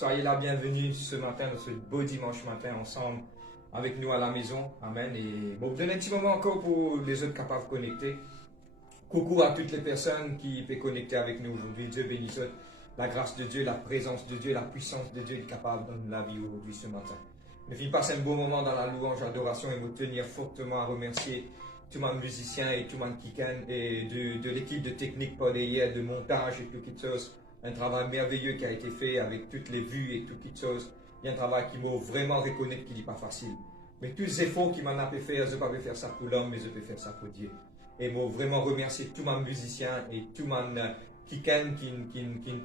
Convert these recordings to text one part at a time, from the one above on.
Soyez la bienvenue ce matin, dans ce beau dimanche matin, ensemble avec nous à la maison. Amen. Et bon, donnez un petit moment encore pour les autres capables de connecter. Coucou à toutes les personnes qui peuvent connecter avec nous aujourd'hui. Dieu bénisse la grâce de Dieu, la présence de Dieu, la puissance de Dieu est capable de la vie aujourd'hui ce matin. Ne finis pas un beau moment dans la louange, l'adoration et vous tenir fortement à remercier tout le monde musicien et tout le monde qui et de l'équipe de technique pour hier, de montage et toutes les choses. Un travail merveilleux qui a été fait avec toutes les vues et toutes les choses. Il y a un travail qui m'a vraiment reconnaître qu'il n'est pas facile. Mais tous les efforts qu'il m'en a fait faire, je ne peux pas faire ça pour l'homme, mais je peux faire ça pour Dieu. Et moi vraiment remercier tout le monde musicien et tout le monde qui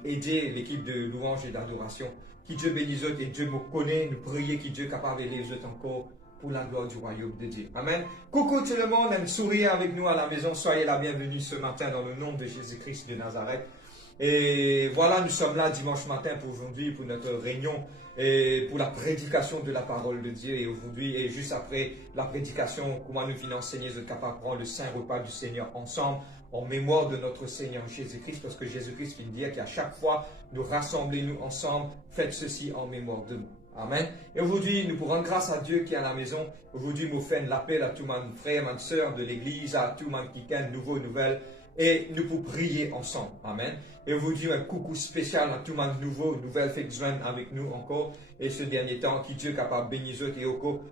aidé l'équipe de louange et d'adoration. Qui Dieu bénisse et Dieu me connaît, nous prier que Dieu est capable d'aider les autres encore pour la gloire du royaume de Dieu. Amen. Coucou tout le monde, un sourire avec nous à la maison. Soyez la bienvenue ce matin dans le nom de Jésus-Christ de Nazareth. Et voilà, nous sommes là dimanche matin pour aujourd'hui, pour notre réunion et pour la prédication de la parole de Dieu. Et aujourd'hui, et juste après la prédication, comment nous venons enseigner, nous sommes capables de prendre le saint repas du Seigneur ensemble, en mémoire de notre Seigneur Jésus-Christ, parce que Jésus-Christ vient dire qu'à chaque fois, nous rassemblez-nous ensemble, faites ceci en mémoire de moi. Amen. Et aujourd'hui, nous pourrons grâce à Dieu qui est à la maison. Aujourd'hui, nous faisons l'appel à tout mon frère, ma soeur de l'église, à tout le monde qui a une nouvelle. Et nous pour prier ensemble. Amen. Et aujourd'hui, un coucou spécial à tout le monde nouvelle fait joindre avec nous encore. Et ce dernier temps, qui Dieu est capable de bénir et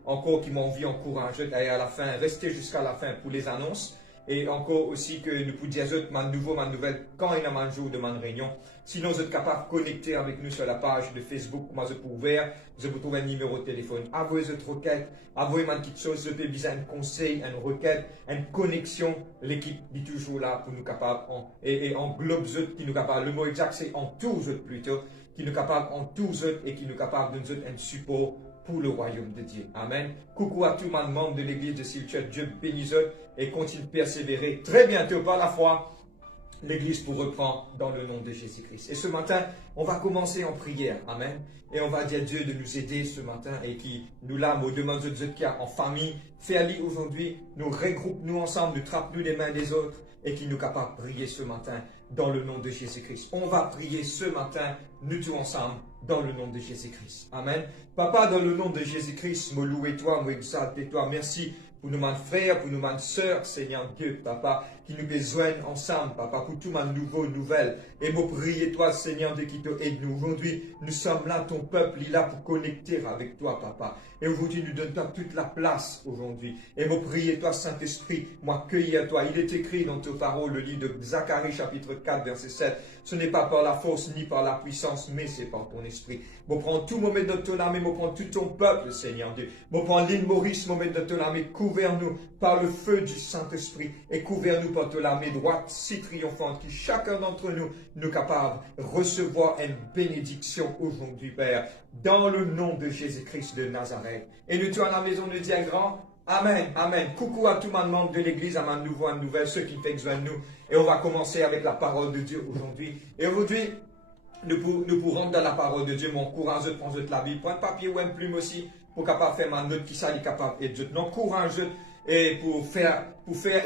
encore qui m'envie encourager et à la fin, rester jusqu'à la fin pour les annonces. Et encore aussi que nous pouvons dire ma nouvelle, quand il y a un jour de ma réunion. Sinon, vous êtes capable de connecter avec nous sur la page de Facebook, comment vous pouvez ouvrir, vous pouvez trouver un numéro de téléphone. Envoyez votre requête, envoyez une petite chose, vous avez besoin d'un conseil, une requête, une connexion. L'équipe est toujours là pour nous capables, et englobe qui nous capables, le mot exact c'est en tous plutôt, qui nous capables en tous et qui nous capables de nous donner un support pour le royaume de Dieu. Amen. Coucou à tout le monde membre de l'église de Silchurch. Dieu bénisse et continue de persévérer. Très bientôt, par la foi, l'église pour reprendre dans le nom de Jésus-Christ. Et ce matin, on va commencer en prière. Amen. Et on va dire à Dieu de nous aider ce matin et qui nous l'a, nous demande de Dieu qui a en famille, fait aujourd'hui, nous regroupe nous ensemble, nous trappe nous les mains des autres et qui nous capable de prier ce matin dans le nom de Jésus-Christ. On va prier ce matin, nous tous ensemble, dans le nom de Jésus-Christ. Amen. Papa, dans le nom de Jésus-Christ, me louer toi, me exalter toi. Merci pour nous, mes frères, pour nous, mes sœurs, Seigneur Dieu, Papa, qui nous besoignent ensemble, Papa, pour tout ma nouvelle. Et me prier toi, Seigneur Dieu, qui te aide nous. Aujourd'hui, nous sommes là, ton peuple, il est là pour connecter avec toi, Papa. Et aujourd'hui, nous donne-toi toute la place aujourd'hui. Et me prier toi, Saint-Esprit, moi, cueillir toi. Il est écrit dans tes paroles, le livre de Zacharie, chapitre 4, verset 7. Ce n'est pas par la force ni par la puissance, mais c'est par ton esprit. Me prends tout moment de ton âme, me prends tout ton peuple, Seigneur Dieu. Me prends l'île Maurice, moment de ton âme, couvert-nous par le feu du Saint-Esprit et couvert-nous par ton âme droite si triomphante, qui chacun d'entre nous nous capable de recevoir une bénédiction aujourd'hui, Père, dans le nom de Jésus-Christ de Nazareth. Et nous tous à la maison, nous disons un grand Amen, Amen. Coucou à tout le monde de l'église, à ma nouvelle, ceux qui font besoin de nous. Et on va commencer avec la parole de Dieu aujourd'hui. Et aujourd'hui, nous pourrons dans la parole de Dieu, mon courage, prends la Bible, prends un papier ou une plume aussi, pour capable faire ma note qui ça est capable et Dieu. Non, courageux et pour faire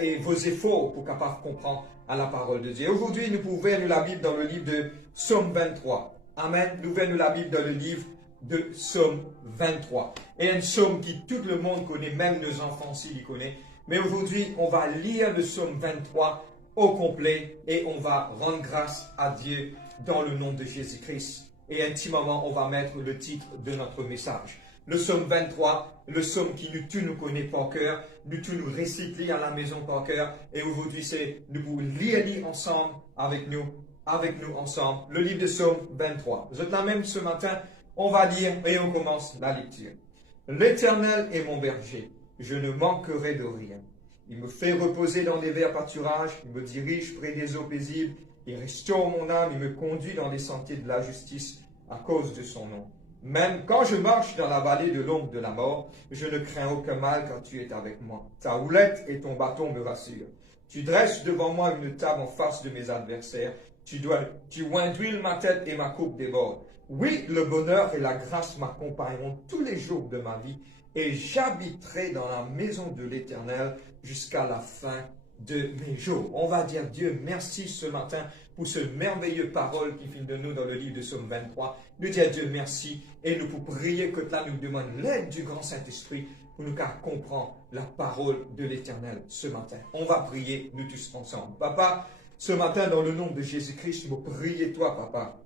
et vos efforts pour capable comprendre à la parole de Dieu. Et aujourd'hui, nous pouvons ouvrir la Bible dans le livre de Psaume 23. Amen. Nous ouvrons la Bible dans le livre de Psaume 23. Et un psaume qui tout le monde connaît, même nos enfants s'ils les connaissent. Mais aujourd'hui, on va lire le Psaume 23 au complet et on va rendre grâce à Dieu dans le nom de Jésus-Christ. Et un petit moment, on va mettre le titre de notre message. Le Psaume 23, le psaume qui nous connaît par cœur, nous récite à la maison par cœur. Et aujourd'hui, c'est nous lire ensemble avec nous ensemble, le livre de Psaume 23. Vous êtes là même ce matin, on va lire et on commence la lecture. L'Éternel est mon berger, je ne manquerai de rien. Il me fait reposer dans des verts pâturages, il me dirige près des eaux paisibles, il restaure mon âme, il me conduit dans les sentiers de la justice à cause de son nom. Même quand je marche dans la vallée de l'ombre de la mort, je ne crains aucun mal car tu es avec moi. Ta houlette et ton bâton me rassurent. Tu dresses devant moi une table en face de mes adversaires. Tu induis ma tête et ma coupe déborde. Oui, le bonheur et la grâce m'accompagneront tous les jours de ma vie et j'habiterai dans la maison de l'Éternel jusqu'à la fin de mes jours. On va dire Dieu merci ce matin pour ce merveilleux parole qui vient de nous dans le livre de Psaume 23. Nous dire Dieu merci et nous pour prier que là nous demande l'aide du grand Saint-Esprit pour nous car comprendre la parole de l'Éternel ce matin. On va prier nous tous ensemble. Papa, ce matin dans le nom de Jésus-Christ, nous prions toi Papa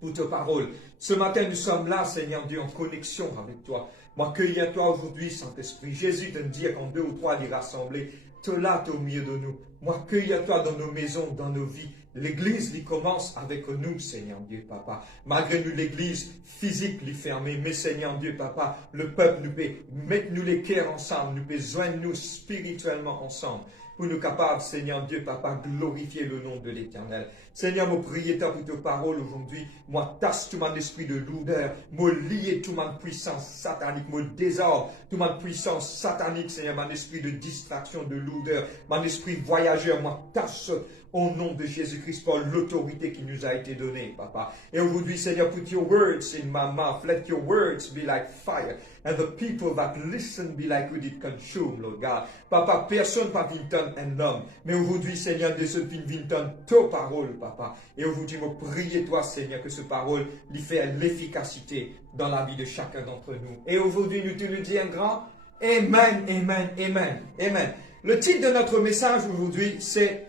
pour ta parole. Ce matin nous sommes là Seigneur Dieu en connexion avec toi. Moi cueille à toi aujourd'hui Saint-Esprit. Jésus te dit qu'en 2 ou 3 les rassembler, tu es là, tu es au milieu de nous. Moi cueille à toi dans nos maisons, dans nos vies. L'Église, il commence avec nous, Seigneur Dieu, Papa. Malgré nous, l'Église physique, les fermée, mais Seigneur Dieu, Papa, le peuple, nous peut mettre nous les cœurs ensemble, nous peut joindre nous spirituellement ensemble, pour nous capables, Seigneur Dieu, Papa, glorifier le nom de l'Éternel. Seigneur, moi prier pour tes paroles aujourd'hui. Moi tasse tout mon esprit de lourdeur. Moi lier toute ma puissance satanique. Moi désordre toute ma puissance satanique, Seigneur, mon esprit de distraction, de lourdeur. Mon esprit voyageur, moi tasse au nom de Jésus-Christ par l'autorité qui nous a été donnée, Papa. Et aujourd'hui, Seigneur, put your words in my mouth. Let your words be like fire. And the people that listen be like would it consume, Lord God. Papa, personne pas Vinton un homme. Mais aujourd'hui, Seigneur, de ce Vinton, ta parole, Papa. Et aujourd'hui, je prie toi, Seigneur, que ce parole lui fait l'efficacité dans la vie de chacun d'entre nous. Et aujourd'hui, nous te le disons un grand Amen, Amen, Amen, Amen. Le titre de notre message aujourd'hui, c'est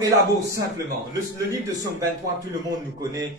élabore simplement. Le livre de Psaume 23, tout le monde nous connaît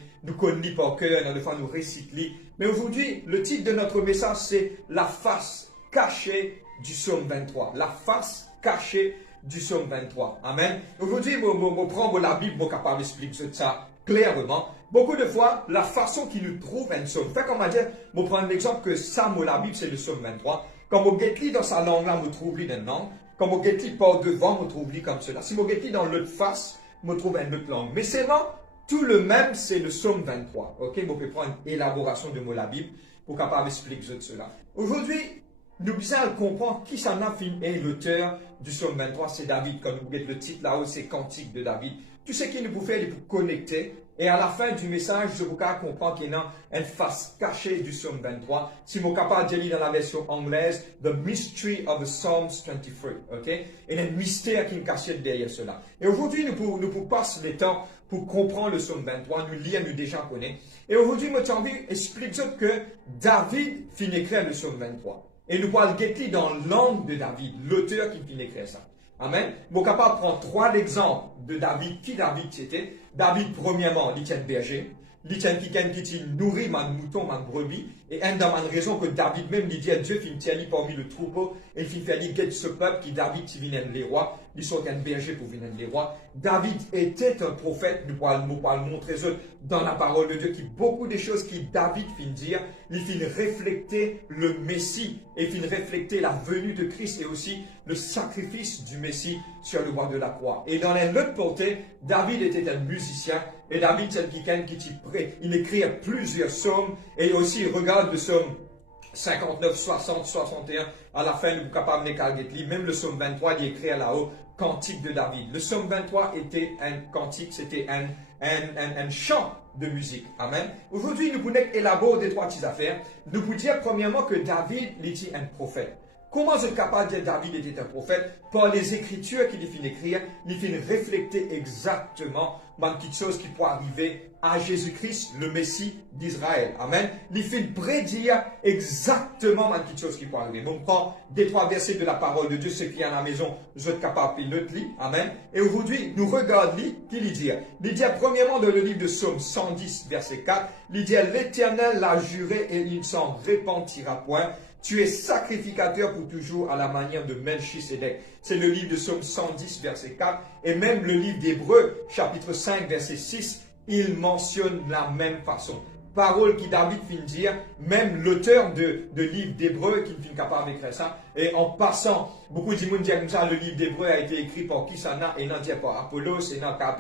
par cœur, des fois nous récite. Mais aujourd'hui, le titre de notre message, c'est la face cachée du Psaume 23. La face cachée du Psaume 23. Amen. Aujourd'hui, je prends la Bible, je suis capable d'expliquer ça clairement. Beaucoup de fois, la façon qu'il nous trouve un psaume. Fait comme on va dire, je prends l'exemple que ça, la Bible, c'est le Psaume 23. Quand je get dans sa langue là, je trouve dans une langue. Quand je get par devant, je trouve comme cela. Si je get dans l'autre face, je trouve une autre langue. Mais c'est bon, tout le même, c'est le Psaume 23. Ok, je peux prendre une élaboration de la Bible pour capable expliquer cela. Aujourd'hui, nous devons comprendre qui s'en a fait est l'auteur du Psaume 23, c'est David. Quand vous voyez le titre là-haut, c'est Cantique de David. Tout ce qu'il nous peut faire, il peut connecter. Et à la fin du message, je vous comprendre qu'il y a une face cachée du Psaume 23. Si vous êtes capable de lire dans la version anglaise, The Mystery of the Psalms 23. Ok? Et il y a un mystère qui est caché derrière cela. Et aujourd'hui, nous pouvons passer le temps pour comprendre le Psaume 23. Nous lire, nous déjà connaissons. Et aujourd'hui, je envie d'expliquer que David finit d'écrire le Psaume 23. Et nous parlons dans la langue de David, l'auteur qui finit d'écrire ça. Amen. Vous êtes capable de prendre 3 exemples de David. Qui David c'était? David, premièrement, il était berger. Il était quelqu'un qui nourrit mon mouton, mon brebis. Et une des raisons que David même dit à Dieu, il tient parmi le troupeau, et il fait guider ce peuple qui David qui vient les rois. Ils sont un berger pour venir les rois. David était un prophète, nous pouvons montrer ça dans la parole de Dieu, qui beaucoup de choses qui David fin dire, il fin refléter le Messie, et fin refléter la venue de Christ, et aussi le sacrifice du Messie sur le bois de la croix. Et dans l'autre côté, David était un musicien, et David c'est quelqu'un qui il écrit plusieurs psaumes, et aussi il regarde le psaume 59, 60, 61, à la fin, nous sommes capables de calculer. Même le psaume 23, il est écrit là-haut, Cantique de David. Le psaume 23 était un cantique, c'était un chant de musique. Amen. Aujourd'hui, nous pouvons élaborer 2-3 petites affaires. Nous pouvons dire premièrement que David était un prophète. Comment je suis capable de dire que David était un prophète? Par les écritures qu'il finit d'écrire, il finit de refléter exactement quelque chose qui pourrait arriver à Jésus-Christ, le Messie d'Israël. Amen. Il finit de prédire exactement quelque chose qui pourrait arriver. On prend 2-3 versets de la parole de Dieu, ceux qui sont à la maison, vous êtes capables de le lire. Amen. Et aujourd'hui, nous regardons qu'il dit. Il dit premièrement dans le livre de Psaume 110, verset 4, il dit l'Éternel l'a juré et il ne s'en repentira point. Tu es sacrificateur pour toujours à la manière de Melchisédek. C'est le livre de Psaume 110, verset 4. Et même le livre d'Hébreux, chapitre 5, verset 6, il mentionne la même façon. Parole qui David finit dire, même l'auteur de livre d'Hébreux qui finit capable d'écrire ça. Et en passant, beaucoup de gens disent comme ça, le livre d'Hébreux a été écrit par qui ça n'a, et non dit par Apollos, et non par.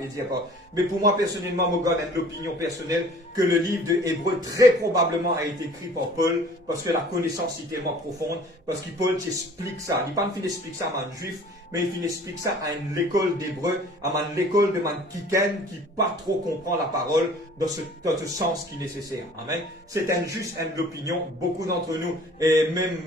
Mais pour moi, personnellement, je garde l'opinion personnelle que le livre d'Hébreux très probablement a été écrit par Paul, parce que la connaissance est tellement profonde, parce que Paul explique ça. Il ne pas explique ça à un juif, mais il explique ça à l'école d'Hébreu, à l'école de man Kiken qui pas trop comprend la parole dans ce sens qui est nécessaire. Amen. C'est juste une opinion. Beaucoup d'entre nous, et même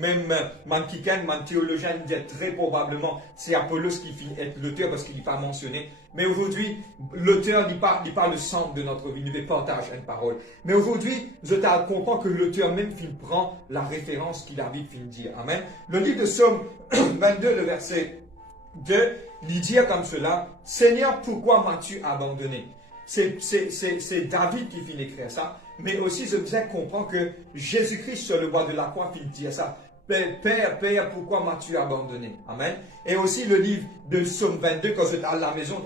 man Kiken, mon théologien dit très probablement, c'est Apollos qui finit être l'auteur parce qu'il n'est pas mentionné. Mais aujourd'hui, l'auteur n'est pas le centre de notre vie, il ne partage une parole. Mais aujourd'hui, je comprends que l'auteur même prend la référence qu'il a vite fini de dire. Amen. Le livre de Psaume 22, le verset 2, il dit comme cela, « Seigneur, pourquoi m'as-tu abandonné ?» C'est David qui finit d'écrire ça. Mais aussi, je vous comprends que Jésus-Christ sur le bois de la croix finit de dire ça. Père, Père, pourquoi m'as-tu abandonné? Amen. Et aussi le livre de Psaume 22, quand j'étais à la maison,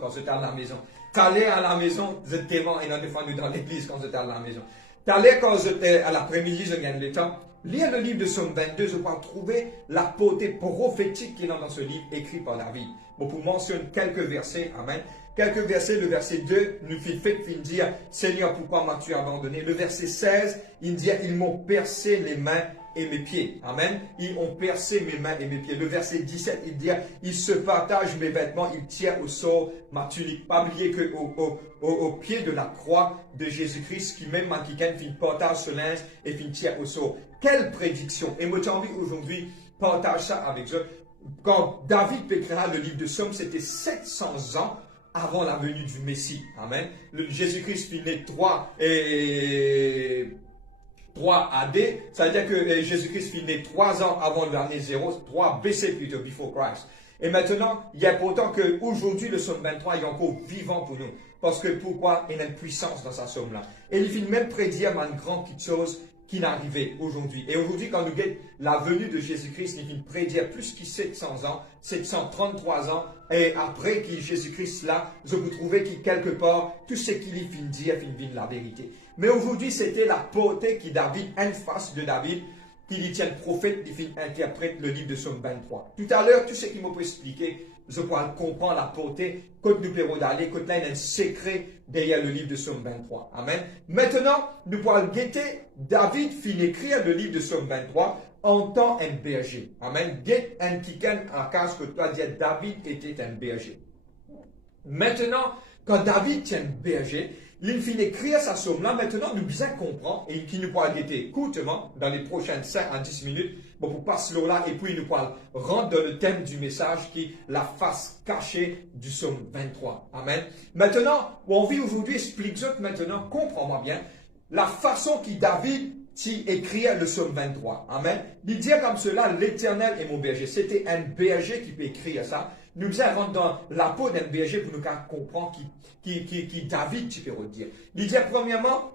quand j'étais à la maison. T'allais à la maison, j'étais et non défendu dans l'église quand j'étais à la maison. T'allais quand j'étais à l'après-midi, je gagne le temps. Lire le livre de Psaume 22, je peux trouver la portée prophétique qui est dans ce livre écrit par David. Bon, pour mentionner quelques versets, amen. Quelques versets, le verset 2 nous fait dire, Seigneur, pourquoi m'as-tu abandonné? Le verset 16, il dit, ils m'ont percé les mains et mes pieds. Amen. Ils ont percé mes mains et mes pieds. Le verset 17, il dit, ils se partagent mes vêtements, ils tirent au sort ma tunique. Pas oublier qu'au pied de la croix de Jésus-Christ, qui même quelqu'un partage ce linge et tire au sort. Quelle prédiction! Et moi, j'ai envie aujourd'hui partage ça avec eux. Quand David écrira le livre de Psaume, c'était 700 ans avant la venue du Messie. Amen. Jésus-Christ fut né 3 AD, ça veut dire que Jésus-Christ fut né 3 ans avant l'année 0, 3 BC plutôt, before Christ. Et maintenant, il est important qu'aujourd'hui, le Psaume 23 est encore vivant pour nous. Parce que pourquoi? Il y a une puissance dans sa somme-là. Et il finit même prédire une grande chose qui n'arrivait aujourd'hui. Et aujourd'hui, quand nous guettons la venue de Jésus-Christ, il finit prédire plus que 700 ans, 733 ans, et après que Jésus-Christ là, je vous trouvais qu'il quelque part, tout ce qu'il finit dire, finit la vérité. Mais aujourd'hui, c'était la portée qui David, en face de David, qui dit tiens le prophète, il interprète le livre de Psaume 23. Tout à l'heure, tout ce qu'il m'a expliqué, je pourrais comprendre la portée, quand nous pouvons aller, quand là il y a un secret derrière le livre de Psaume 23. Amen. Maintenant, nous pourrons guetter, David finit d'écrire le livre de Psaume 23 en tant un berger. Amen. Guette un kikan en cas que toi dis David était un berger. Maintenant, quand David tient un berger, il finit d'écrire sa somme-là. Maintenant, nous bien comprendre et qui nous pourra guetter courtement dans les prochaines 5 à 10 minutes. Bon, pour passer là et puis nous pourra rentrer dans le thème du message qui est la face cachée du psaume 23. Amen. Maintenant, on vit aujourd'hui, explique-moi maintenant, comprends-moi bien, la façon qui David écrit le psaume 23. Amen. Il dit comme cela, l'Éternel est mon berger. C'était un berger qui peut écrire ça. Nous allons dans la peau d'un berger pour nous comprendre qui David, tu peux redire. Il dit premièrement,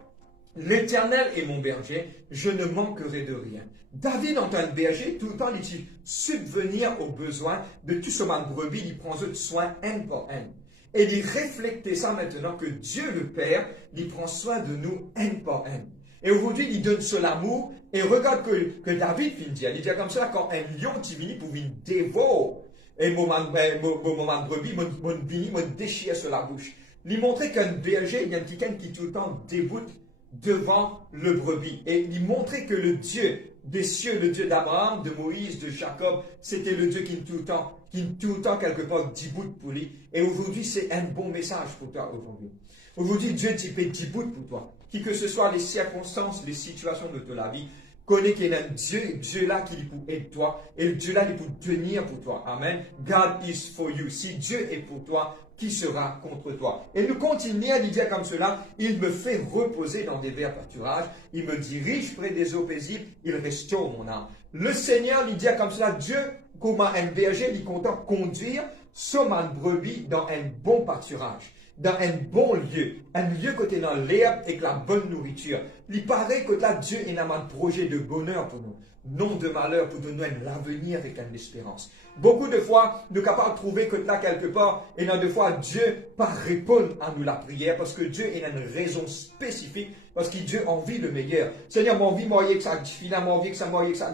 l'Éternel est mon berger, je ne manquerai de rien. David, en tant que berger, tout le temps, il dit subvenir aux besoins de tout ce man brebis, il prend soin un par un. Et il reflète ça maintenant que Dieu le Père, il prend soin de nous un par un. Et aujourd'hui, il donne son amour. Et regarde que David finit dire. Il dit comme ça, quand un lion qui vient pour venir dévorer, et mon brebis, mon bini, mon déchire sur la bouche. Il montrait qu'un berger, il y a quelqu'un qui tout le temps déboute devant le brebis. Et il montrait que le Dieu des cieux, le Dieu d'Abraham, de Moïse, de Jacob, c'était le Dieu qui tout le temps quelque part déboute pour lui. Et aujourd'hui, c'est un bon message pour toi aujourd'hui. Aujourd'hui, Dieu dit déboute pour toi. Qui que ce soit les circonstances, les situations de la vie, connais qu'il y a un Dieu là qui est pour aider toi, et le Dieu là qui est pour tenir pour toi. Amen. God is for you. Si Dieu est pour toi, qui sera contre toi? Et nous continuons à dire comme cela, il me fait reposer dans des verts pâturages, il me dirige près des eaux paisibles, il restaure mon âme. Le Seigneur lui dit comme cela, Dieu, comme un berger, il compte conduire son brebis dans un bon pâturage, dans un bon lieu, un lieu côté dans l'herbe et la bonne nourriture. Il paraît que là, Dieu est un projet de bonheur pour nous, non de malheur, pour donner l'avenir avec une espérance. Beaucoup de fois, nous sommes capables de trouver que là, quelque part, et non de fois, Dieu pas répondre à nous la prière, parce que Dieu a une raison spécifique, parce que Dieu a envie le meilleur. Seigneur, mon envie, moi, que ça, finalement, envie que ça, moi, que ça,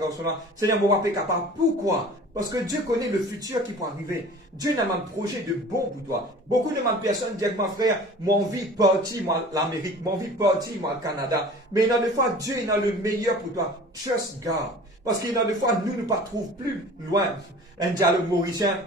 Seigneur, mon pas capable. Pourquoi? Parce que Dieu connaît le futur qui peut arriver. Dieu n'a pas un projet de bon pour toi. Beaucoup de personnes disent, mon frère, mon envie parti, moi, l'Amérique, mon envie parti, moi, le Canada. Mais il y a des fois, Dieu il a le meilleur pour toi. Trust God. Parce qu'il y a des fois, nous ne pas trouver plus loin. Un dialogue mauricien,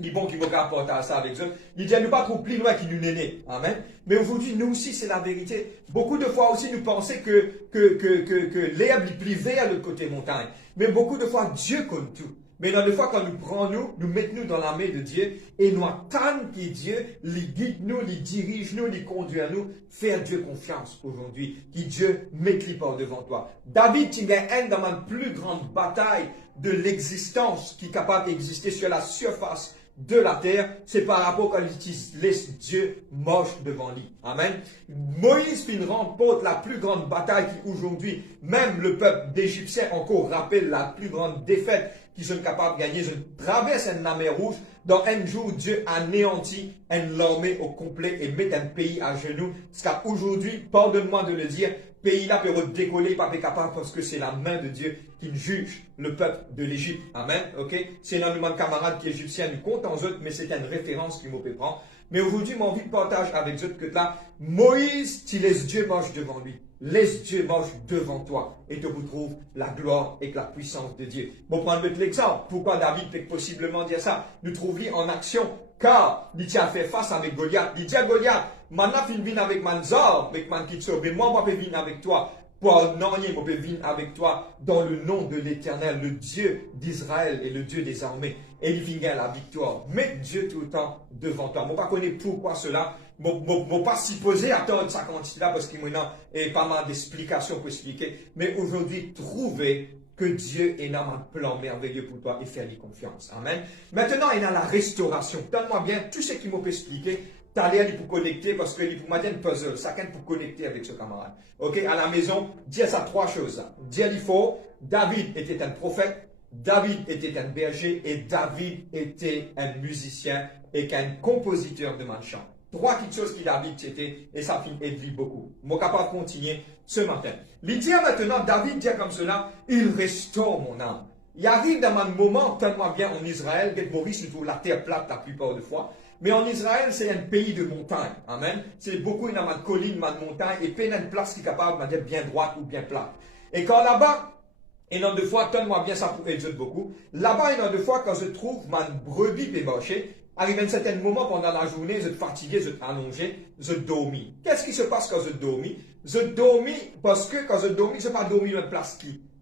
Il bon qui va apporter ça avec eux. Il dit, nous pas trop plus loin qui nous n'est. Amen. Mais aujourd'hui, nous aussi, c'est la vérité. Beaucoup de fois aussi, nous pensons que l'herbe est plus verte de l'autre côté montagne. Mais beaucoup de fois, Dieu compte tout. Mais dans des fois, quand nous prenons nous mettons dans la main de Dieu et nous attendons que Dieu les guide nous, les dirige nous, les conduit à nous, faire Dieu confiance aujourd'hui, que Dieu mette les par devant toi. David, tu es un dans la plus grande bataille de l'existence qui est capable d'exister sur la surface de la terre, c'est par rapport à il laisse Dieu moche devant lui. Amen. Moïse fit remporte la plus grande bataille qui aujourd'hui, même le peuple d'Égyptiens encore rappelle la plus grande défaite qu'ils sont capables de gagner. Je traverse la mer Rouge. Dans un jour, Dieu anéantit une armée au complet et met un pays à genoux. Parce qu'aujourd'hui, pardonne-moi de le dire, pays là peut décoller, pas capable parce que c'est la main de Dieu qui juge le peuple de l'Égypte. Amen. Ok? C'est un de camarade qui est égyptien, nous compte en eux, mais c'est une référence qui me prend. Mais aujourd'hui, mon envie de partage avec eux que là, Moïse, tu laisses Dieu marche devant lui. Laisse Dieu marche devant toi et te retrouve la gloire et la puissance de Dieu. Bon, prendre l'exemple. Pourquoi David peut possiblement dire ça? Nous trouvons en action. Car, il a fait face avec Goliath. Il dit à Goliath, maintenant, il vient avec Manzor, avec Mankitso, mais moi, je vais venir avec toi. Pour non, je vais venir avec toi dans le nom de l'Éternel, le Dieu d'Israël et le Dieu des armées. Et il vient la victoire. Mets Dieu tout le temps devant toi. Je ne connais pas pourquoi cela. Je ne pas supposer attendre ça quantité-là parce qu'il y a pas mal d'explications pour expliquer. Mais aujourd'hui, trouvez que Dieu est dans un plan merveilleux pour toi et faire-lui confiance. Amen. Maintenant, il y a la restauration. Donne-moi bien tout ce qu'il m'a expliqué. Tu as l'air pour connecter parce que pour m'aider un puzzle. Chacun pour connecter avec ce camarade. Ok, à la maison, dis ça trois choses. Dis il faut, David était un prophète, David était un berger et David était un musicien et qu'un compositeur de chant. Trois petites choses qu'il David était et ça finit de vivre beaucoup. Je suis capable de continuer ce matin. Il dit maintenant, David dit comme cela, il restaure mon âme. Il arrive dans un moment, tellement bien en Israël, que Maurice nous trouve la terre plate la plupart des fois. Mais en Israël, c'est un pays de montagne. Amen. C'est beaucoup dans ma colline, ma montagne, et pas une place qui est capable d'être bien droite ou bien plate. Et quand là-bas, et dans deux fois, donne-moi bien ça pour aider beaucoup. Là-bas, et dans deux fois, quand je trouve ma brebis pébochée, arrive à un certain moment pendant la journée, je suis fatigué, je suis allongé, je dormis. Qu'est-ce qui se passe quand je dormis? Je dormis parce que quand je dormis, je n'ai pas dormi dans une place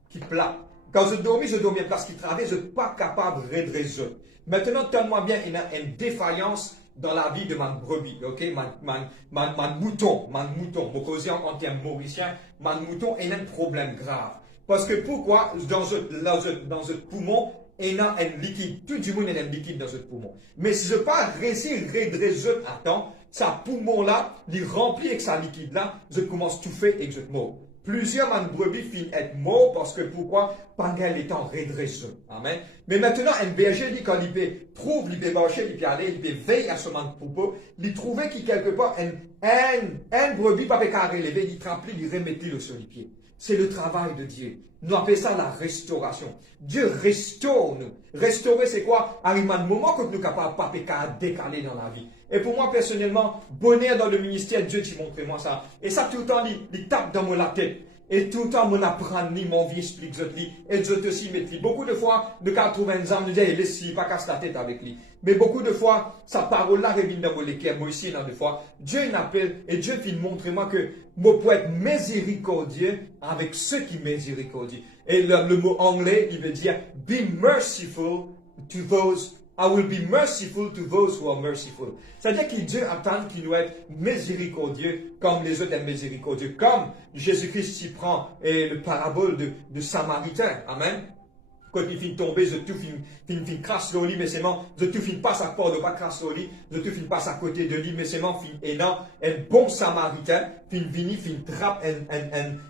qui plate. Quand je dormis dans une place qui traverse, je ne suis pas capable de redresser. Maintenant, donne-moi bien, il y a une défaillance dans la vie de ma brebis, ok? Man mouton, mon causé en termes mauriciens, man mouton est un problème grave. Parce que pourquoi? Dans ce poumon, il y a un liquide. Tout le monde a un liquide dans ce poumon. Mais si je ne pas réussir à redresser à temps, sa poumon-là, il remplit avec sa liquide-là, je commence à touffer et je mort. Plusieurs man brebis finissent être morts parce que pourquoi? Pendant les temps redressé. Amen. Mais maintenant, un berger, quand il trouve, il peut marcher, il peut aller, il peut veiller à ce man troupeau, il trouvait qu'il quelque part, un brebis pas qu'à relever, il tremplit, il remettait le sur les pieds. C'est le travail de Dieu. Nous appelons ça la restauration. Dieu restaure nous. Restaurer, c'est quoi? Arrive un moment que nous sommes capables de ne pas décaler dans la vie. Et pour moi, personnellement, bonheur dans le ministère, Dieu t'y montre-moi ça. Et ça, tout le temps, il tape dans la tête. Et tout le temps, mon apprendre, mon vie explique, et je aussi met. Beaucoup de fois, nous quand trouve un âme, nous dit, laisse-lui, pas casse la tête avec lui. Mais beaucoup de fois, sa parole-là revient dans mon cœur. Moi aussi, dans des fois, Dieu m'appelle et Dieu fait montrer moi que moi peux être miséricordieux avec ceux qui miséricordieux. Et le mot anglais, il veut dire, be merciful to those I will be merciful to those who are merciful. C'est-à-dire que Dieu attend qu'il doit être miséricordieux comme les autres sont miséricordieux. Comme Jésus-Christ s'y prend et le parabole de Samaritain. Amen. Quand il finit tomber, je tout fin crasse au lit, mais c'est bon, je tout fin passe à port de pas crasse au lit, je tout fin passe à côté de lui, mais c'est bon, et non, un bon Samaritain, fin vini, fin trappe,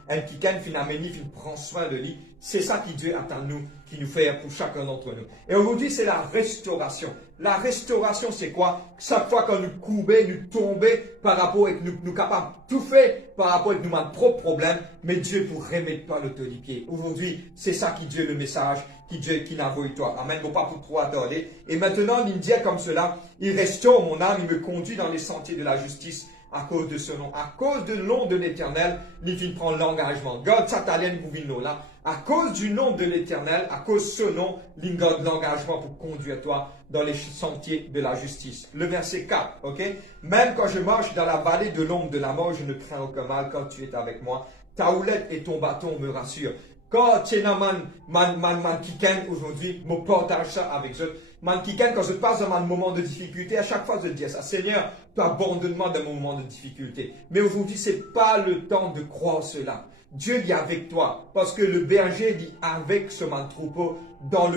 un kikan, fin ameni, fin prend soin de lui. C'est ça qui Dieu attend nous, qui nous fait pour chacun d'entre nous. Et aujourd'hui, c'est la restauration. La restauration, c'est quoi? Chaque fois que nous courbons, nous tombons par rapport à nous capables de tout faire par rapport à nos propres problèmes, mais Dieu pour remettre pas le pied. Aujourd'hui, c'est ça qui Dieu le message, qui Dieu qui n'envoie toi. Amen. Bon, pas pour trop attendre. Et maintenant, il me dit comme cela, il restaure mon âme, il me conduit dans les sentiers de la justice. À cause de ce nom, à cause de nom de l'Éternel, il prend l'engagement. God, ça t'allait nous là. À cause du nom de l'Éternel, à cause de ce nom, l'engagement pour conduire toi dans les sentiers de la justice. Le verset 4, ok? Même quand je marche dans la vallée de l'ombre de la mort, je ne crains aucun mal quand tu es avec moi. Ta houlette et ton bâton me rassurent. Quand tu es dans man kiken aujourd'hui, je partage ça avec eux. Man kiken, quand je passe dans un moment de difficulté, à chaque fois je dis ça, Seigneur, tu abandonne-moi dans mon moment de difficulté. Mais aujourd'hui, c'est pas le temps de croire cela. Dieu est avec toi, parce que le berger dit avec ce man troupeau dans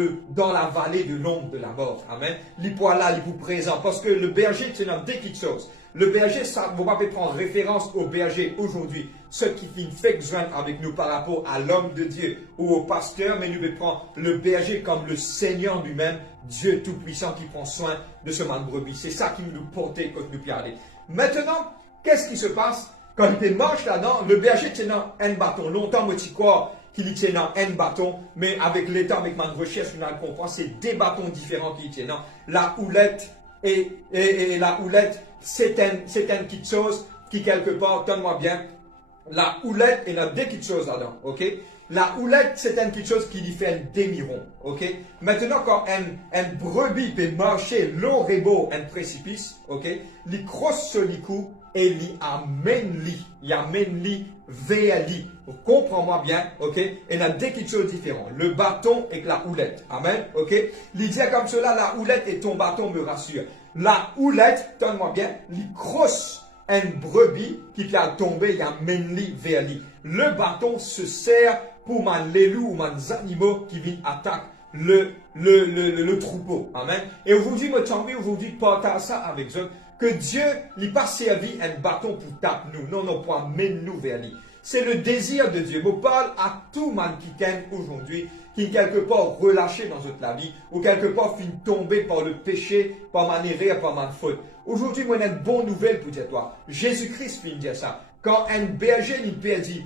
la vallée de l'ombre de la mort. Amen. Il est là, il est présent, parce que le berger, c'est une des petites choses. Le berger, ça, vous pouvez prendre référence au berger aujourd'hui, ce qui fait besoin avec nous par rapport à l'homme de Dieu ou au pasteur, mais nous devons prendre le berger comme le Seigneur lui-même, Dieu Tout-Puissant qui prend soin de ce man brebis. C'est ça qui nous porte quand nous parlons. Maintenant, qu'est-ce qui se passe quand il marche là-dedans? Le berger tient un bâton. Longtemps, moi, tu crois qu'il tient un bâton, mais avec l'état, avec ma recherche, on a compris, c'est des bâtons différents qu'il tient. La houlette et la houlette, c'est une petite chose qui, quelque part, donne-moi bien, la houlette, il y a deux petites choses là-dedans, ok? La houlette, c'est une petite chose qui lui fait un demi-rond, ok? Maintenant, quand un brebis peut marcher l'eau beau un précipice, ok? Il crosse sur le cou et il amène vers lui. Comprends-moi bien, ok? Il y a deux petites choses différentes. Le bâton et la houlette. Amen, ok? Il dit comme cela, la houlette et ton bâton me rassurent. La houlette, donne-moi bien, il crosse un brebis qui peut tomber, il amène lui vers lui. Le bâton se sert pour les loups ou les animaux qui viennent attaquer le troupeau. Amen. Et aujourd'hui, moi, aujourd'hui, partage ça avec eux. Que Dieu n'a pas servi un bâton pour taper nous. Non, non, pour amener nous vers lui. C'est le désir de Dieu. Je parle à tout le monde qui aime aujourd'hui, qui est quelque part relâché dans notre vie, ou quelque part finit tomber par le péché, par ma erreur, par ma faute. Aujourd'hui, moi, j'ai une bonne nouvelle pour dire toi. Jésus-Christ finit dire ça. Quand un berger il perdit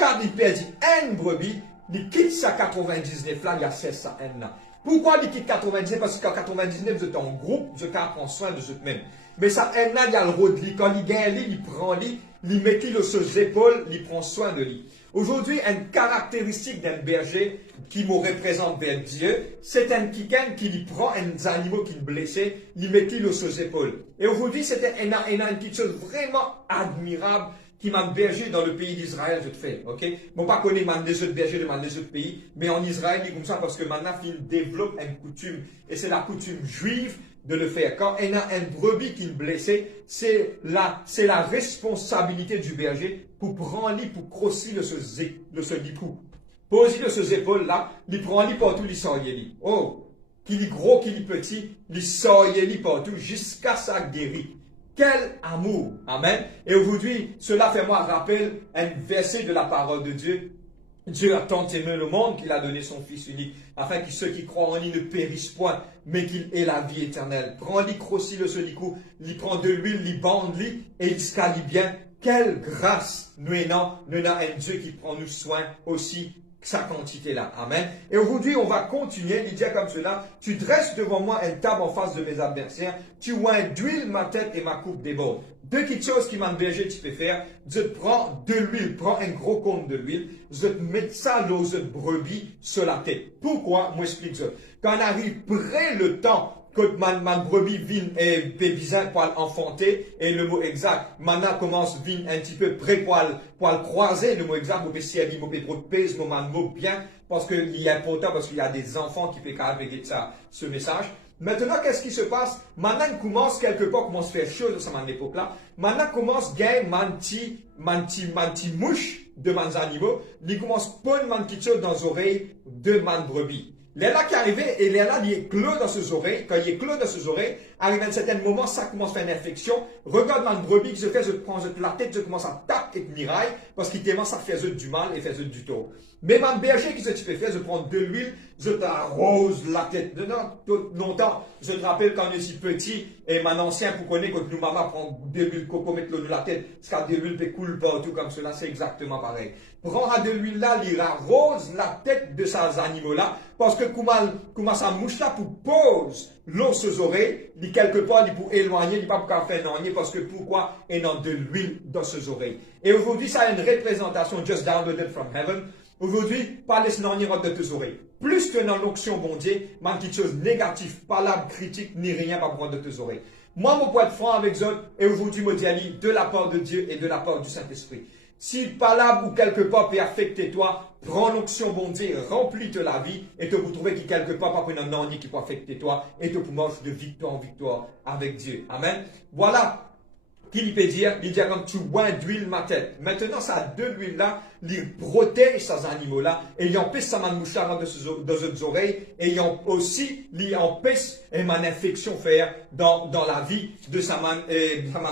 un brebis, il quitte sa 99 là, il y a 16 ça un là. Pourquoi il quitte 99? Parce qu'en 99, vous êtes en groupe, vous prend soin de vous-même. Mais ça un là, il y a le rôle de lui. Quand il gagne lui, il prend lui, il met lui sur ses épaules, il prend soin de lui. Aujourd'hui, une caractéristique d'un berger qui me représente vers Dieu, c'est quelqu'un qui lui prend un animal qui est blessé, il met lui sur ses épaules. Et aujourd'hui, c'est une petite chose vraiment admirable qui m'a berger dans le pays d'Israël, je te fais, ok? Bon, pas connaître les autres bergers de les autres pays, mais en Israël, il est comme ça parce que maintenant, il développe une coutume, et c'est la coutume juive de le faire. Quand il y a un brebis qui est blessé, c'est la responsabilité du berger pour prendre lui, pour crosser le licou. Poser ses épaules là, il prend lui partout, il sort lui. Oh! Qu'il est gros, qu'il est petit, il sort lui partout jusqu'à ça guérit. Quel amour! Amen. Et aujourd'hui, cela fait moi rappeler un verset de la parole de Dieu. Dieu a tant aimé le monde qu'il a donné son Fils unique, afin que ceux qui croient en lui ne périssent point, mais qu'il ait la vie éternelle. Prends-lui, crossis-le ce licou, il prend de l'huile, il bande-lui, et il scalie bien. Quelle grâce nous avons un Dieu qui prend nous soin aussi sa quantité là. Amen. Et aujourd'hui, on va continuer. Il dit comme cela, tu dresses devant moi une table en face de mes adversaires, tu oins d'huile ma tête et ma coupe déborde. Deux petites choses qui m'ont berger, tu peux faire. Je te prends de l'huile, prends un gros compte de l'huile, je te mets ça dans une brebis sur la tête. Pourquoi? Moi, explique ça. Quand on arrive près le temps, quand ma brebis vient et bizarre pour enfanter, et le mot exact, maintenant commence vient un petit peu près pour croiser, le mot exact, vous pouvez si elle dit, vous pouvez pèse mon mot bien, parce qu'il est important, parce qu'il y a des enfants qui peuvent avec ça, ce message. Maintenant, qu'est-ce qui se passe? Maintenant, il commence quelque part, commence à faire chaud dans cette époque-là. Maintenant, commence à gagner manti mouche de mes animaux. Il commence à prendre une petite chose dans les oreilles de ma brebis. Il est là qui est arrivé et il est là, il est clos dans ses oreilles. Quand il est clos dans ses oreilles, arrive à un certain moment, ça commence à faire une infection. Regarde ma brebis qui se fait, je prends la tête, je commence à taper avec miraille parce qu'il commence à faire du mal et faire du tort. Mais ma berger qui se fait faire, je prends de l'huile, je t'arrose la tête. Longtemps, je te rappelle quand je suis petit et mon ancien pour connaître quand nous maman prend de l'huile coco, mettre l'eau de la tête, parce que de l'huile peut couler partout comme cela, c'est exactement pareil. Prends de l'huile là, il arrose la tête de ces animaux-là, parce que comment ça mouche là pour pose l'eau sur les oreilles, il quelque part, il pour éloigner, il pas pour faire non, parce que pourquoi il y a de l'huile dans ses oreilles. Et aujourd'hui, ça a une représentation, just downloaded from heaven. Aujourd'hui, pas laisse n'en ira de tes oreilles. Plus que dans l'onction bon Dieu, man quelque chose de négatif, pas critique, ni rien pas prendre de tes oreilles. Moi, mon pote franc avec eux, et aujourd'hui, me dis de la part de Dieu et de la part du Saint-Esprit. Si palabre ou quelque part peut affecter toi, prends l'onction bon Dieu, remplis de la vie, et te vous trouver qui quelque part pas prendre un ennui qui peut affecter toi, et te pour marcher de victoire en victoire avec Dieu. Amen. Voilà. Qu'il peut dire, il dit quand tu bois d'huile ma tête. Maintenant, ça de l'huile là, il protège ces animaux là, et il empêche sa man mouchard de ses oreilles, et il aussi, il empêche une infection faire dans la vie de sa man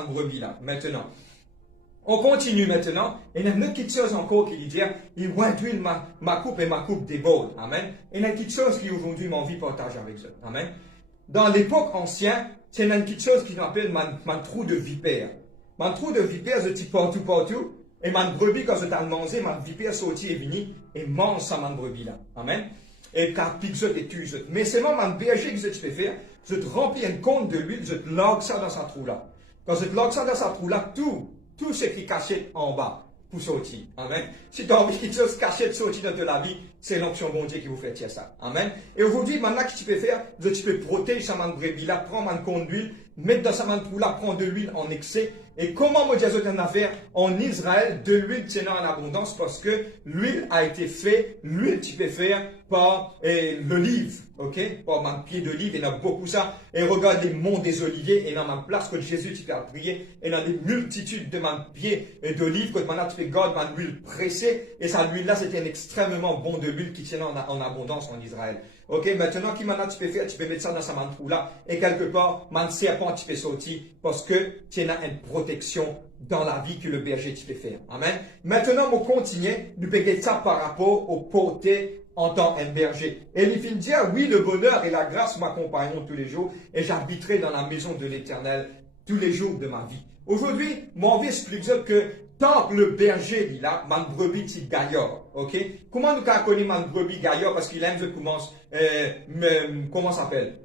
brebis là. Maintenant. On continue maintenant, et il y a une autre petite chose encore qui dit, il boit d'huile ma coupe et ma coupe déborde. Amen. Et il y a une petite chose qui aujourd'hui m'envie de partager avec eux. Amen. Dans l'époque ancienne, c'est une petite chose qui s'appelle man trou de vipère. Man trou de vipère, je dis partout, et man brebis, quand je t'ai mangé, man vipère sorti et vini, et mange ça man brebis là. Amen. Et car pique et tue. Mais c'est moi, man berger que je te fais faire, je te remplis un compte de l'huile, je te log ça dans sa trou là. Quand je te log ça dans sa trou là, tout ce qui est caché en bas, pour sortir. Amen. Si tu as envie de quelque chose caché de sortir dans ta vie, c'est l'onction bon Dieu qui vous fait tirer ça. Amen. Et aujourd'hui, maintenant, que tu peux faire, tu peux protéger sa man brebis là, prendre un compte d'huile, mettre dans sa man trou là, prendre de l'huile en excès. Et comment me dire une affaire en Israël, de l'huile tient en abondance parce que l'huile a été faite, l'huile tu peux faire par l'olive, ok? Par un pied d'olive, il y en a beaucoup ça. Et regarde les monts des oliviers, et dans ma place, quand Jésus tu peux prier, et dans des multitudes de pieds d'olive, quand maintenant tu peux garder ma huile pressée, et cette huile là c'était un extrêmement bon de l'huile qui tient en abondance en Israël. Ok, maintenant, qui maintenant tu peux faire, tu peux mettre ça dans sa mantrou là, et quelque part, man serpent tu peux sortir, parce que tu as une protection dans la vie que le berger tu peux faire. Amen. Maintenant, on continue, nous peut ça par rapport au porté en tant qu'un berger. Et il finit de dire, oui, le bonheur et la grâce m'accompagneront tous les jours, et j'habiterai dans la maison de l'Éternel tous les jours de ma vie. Aujourd'hui, mon envie explique que tant que le berger, il a, man brebis, c'est gaillard, ok? Comment nous connaissons man brebis gaillard? Parce qu'il aime, je commence, comment ça s'appelle?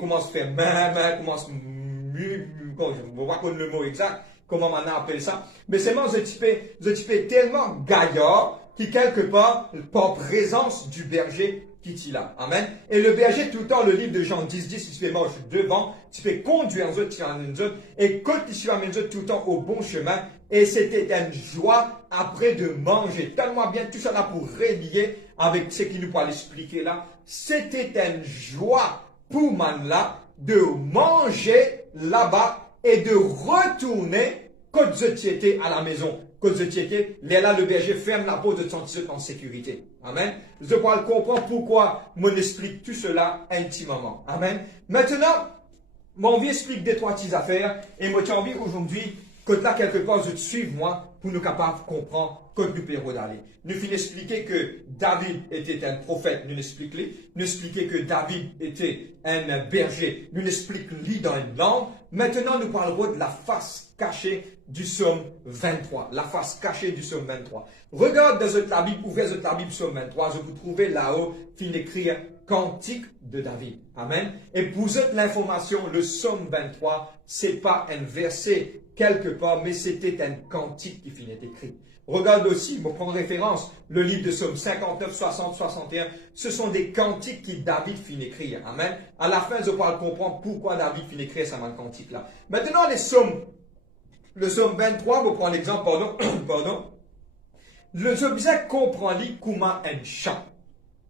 Commence à faire commence, je ne vais pas connaître le mot exact, comment on appelle ça. Mais c'est moi, je type tellement gaillard, qui quelque part, par présence du berger, qui est là. Amen. Et le berger, tout le temps, le livre de Jean 10, il se fait marcher devant, tu peux conduire un autre, et quand tu suis amené tout le temps au bon chemin, et c'était une joie après de manger. Tellement bien, tout ça là pour relier avec ce qu'il nous parle expliquer là. C'était une joie pour man là de manger là-bas et de retourner quand tu étais à la maison. Quand tu étais, là, le berger ferme la porte de te sentir en sécurité. Amen. Je pourrais comprendre pourquoi on explique tout cela intimement. Amen. Maintenant, mon vie explique des trois petites affaires et moi, j'ai envie aujourd'hui que là, quelque part, je te suive, moi, pour nous capables de comprendre que nous pouvons d'aller. Nous finissons expliquer que David était un prophète, nous expliquons. Nous expliquons que David était un berger, nous expliquons dans une langue. Maintenant, nous parlerons de la face cachée du psaume 23. La face cachée du psaume 23. Regarde dans la Bible, ouvrez la Bible psaume 23, je vous trouvez là-haut, fin d'écrire Cantique de David. Amen. Et pour cette l'information, le psaume 23, c'est pas un verset quelque part, mais c'était un cantique qui finit écrit. Regarde aussi, je prends référence, le livre de psaume 59, 60, 61. Ce sont des cantiques qui David finit écrire. Amen. À la fin, je pourrai comprendre pourquoi David finit écrire ce cantique là. Maintenant, le psaume 23, je prends l'exemple, pardon. Le psaume comprend comment un chant.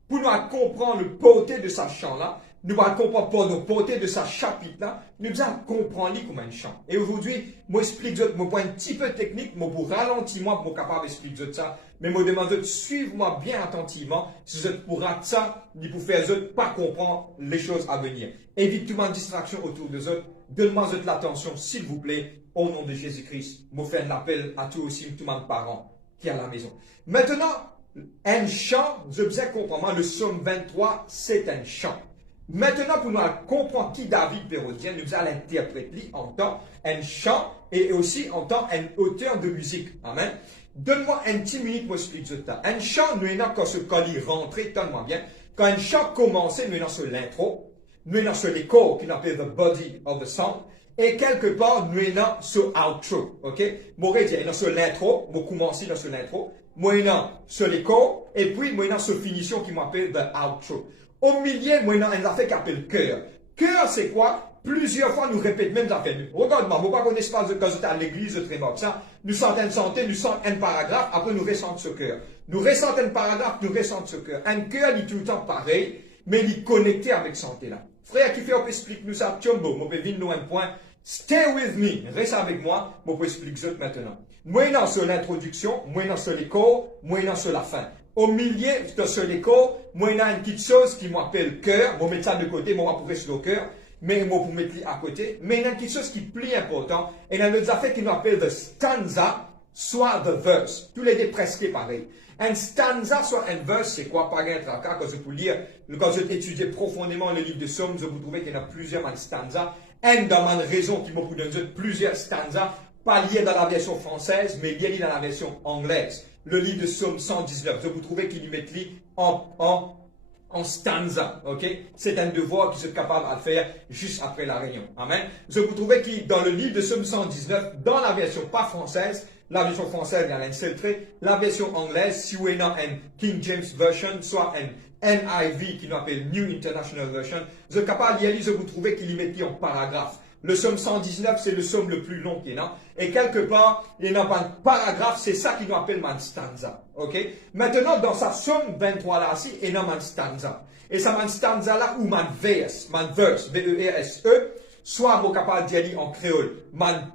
Pour nous comprendre le portée de sa chant là, nous allons comprendre le portée de sa chapitre là, nous allons comprendre comme un chant. Et aujourd'hui, moi explique moi point un petit peu technique, moi pour ralentir moi pour capable d'expliquer ça, mais moi demande de suivre moi bien attentivement, si vous pourra ça, ni pour faire pas comprendre les choses à venir. Évite toute distraction autour de autres, donne-moi l'attention s'il vous plaît, au nom de Jésus-Christ. Moi fais un appel à tous aussi, tous mes parents qui sont à la maison. Maintenant, un chant, je vous comprendre, le psaume 23, c'est un chant. Maintenant, pour nous comprendre qui David Pérodien, nous allons l'interpréter en tant un chant et aussi en tant un auteur de musique. Amen. Donne-moi un petit minute pour expliquer ça. Un chant, nous avons quand il rentrait, donne-moi bien. Quand un chant commençait, nous avons sur l'intro, nous avons sur les chords qui appelle the body of the song. Et quelque part, nous avons sur outro. Ok? Moi, je dis, sur l'intro, moi, commencer sur l'intro. moyennant ce l'écho, et puis moyennant ce finition qui m'appelle the outro. Au milieu, moyennant un affaire qui appelle cœur. Cœur, c'est quoi? Plusieurs fois, nous répétons même affaire. Regarde-moi, vous ne connaissez pas quand j'étais à l'église de Trémoc, ça. Nous sentons une santé, nous sentons un paragraphe, après nous ressentons ce cœur. Nous ressentons un paragraphe, nous ressentons ce cœur. Un cœur, il est tout le temps pareil, mais il est connecté avec santé là. Frère, qui fait, on peut expliquer nous ça, Tchombo, on peut venir nous un point. Stay with me, reste avec moi, on peut expliquer ça maintenant. Moyennant sur l'introduction, moyennant sur l'écho, moyennant sur la fin. Au milieu de ce l'écho, moyennant une petite chose qui m'appelle cœur, on met ça de côté, on va pourrir sur le cœur, mais moi pour mettre à côté, mais il y a une petite chose qui est plus important, et il y a des affaires qui nous appellent the stanza, soit the verse. Tous les deux presque pareil. Un stanza, soit un verse, c'est quoi? Pas un tracas, quand je peux lire, quand j'ai étudié profondément le livre de Psaumes, je vous trouvais qu'il y en a plusieurs stanzas. Un dans ma raison qui m'a donné plusieurs stanzas, pas liés dans la version française, mais liés dans la version anglaise. Le livre de Psaume 119, je vous trouvais qu'il y met en stanza, ok? C'est un devoir qui est capable à faire juste après la réunion. Amen. Je vous trouvais que dans le livre de Psaume 119, dans la version pas française, la version française, il y a un seul trait, la version anglaise, si vous avez un King James Version, soit un NIV qui nous appelle New International Version, vous êtes capable d'y aller, je vous trouvais qu'il y mettait en paragraphe. Le psaume 119, c'est le psaume le plus long qu'il y a. Et quelque part, il y a un paragraphe, c'est ça qui nous appelle man stanza. Ok? Maintenant, dans sa psaume 23 là, il y a man stanza. Et ça man stanza là, ou man verse, V-E-R-S-E, soit mon capable d'y aller en créole, man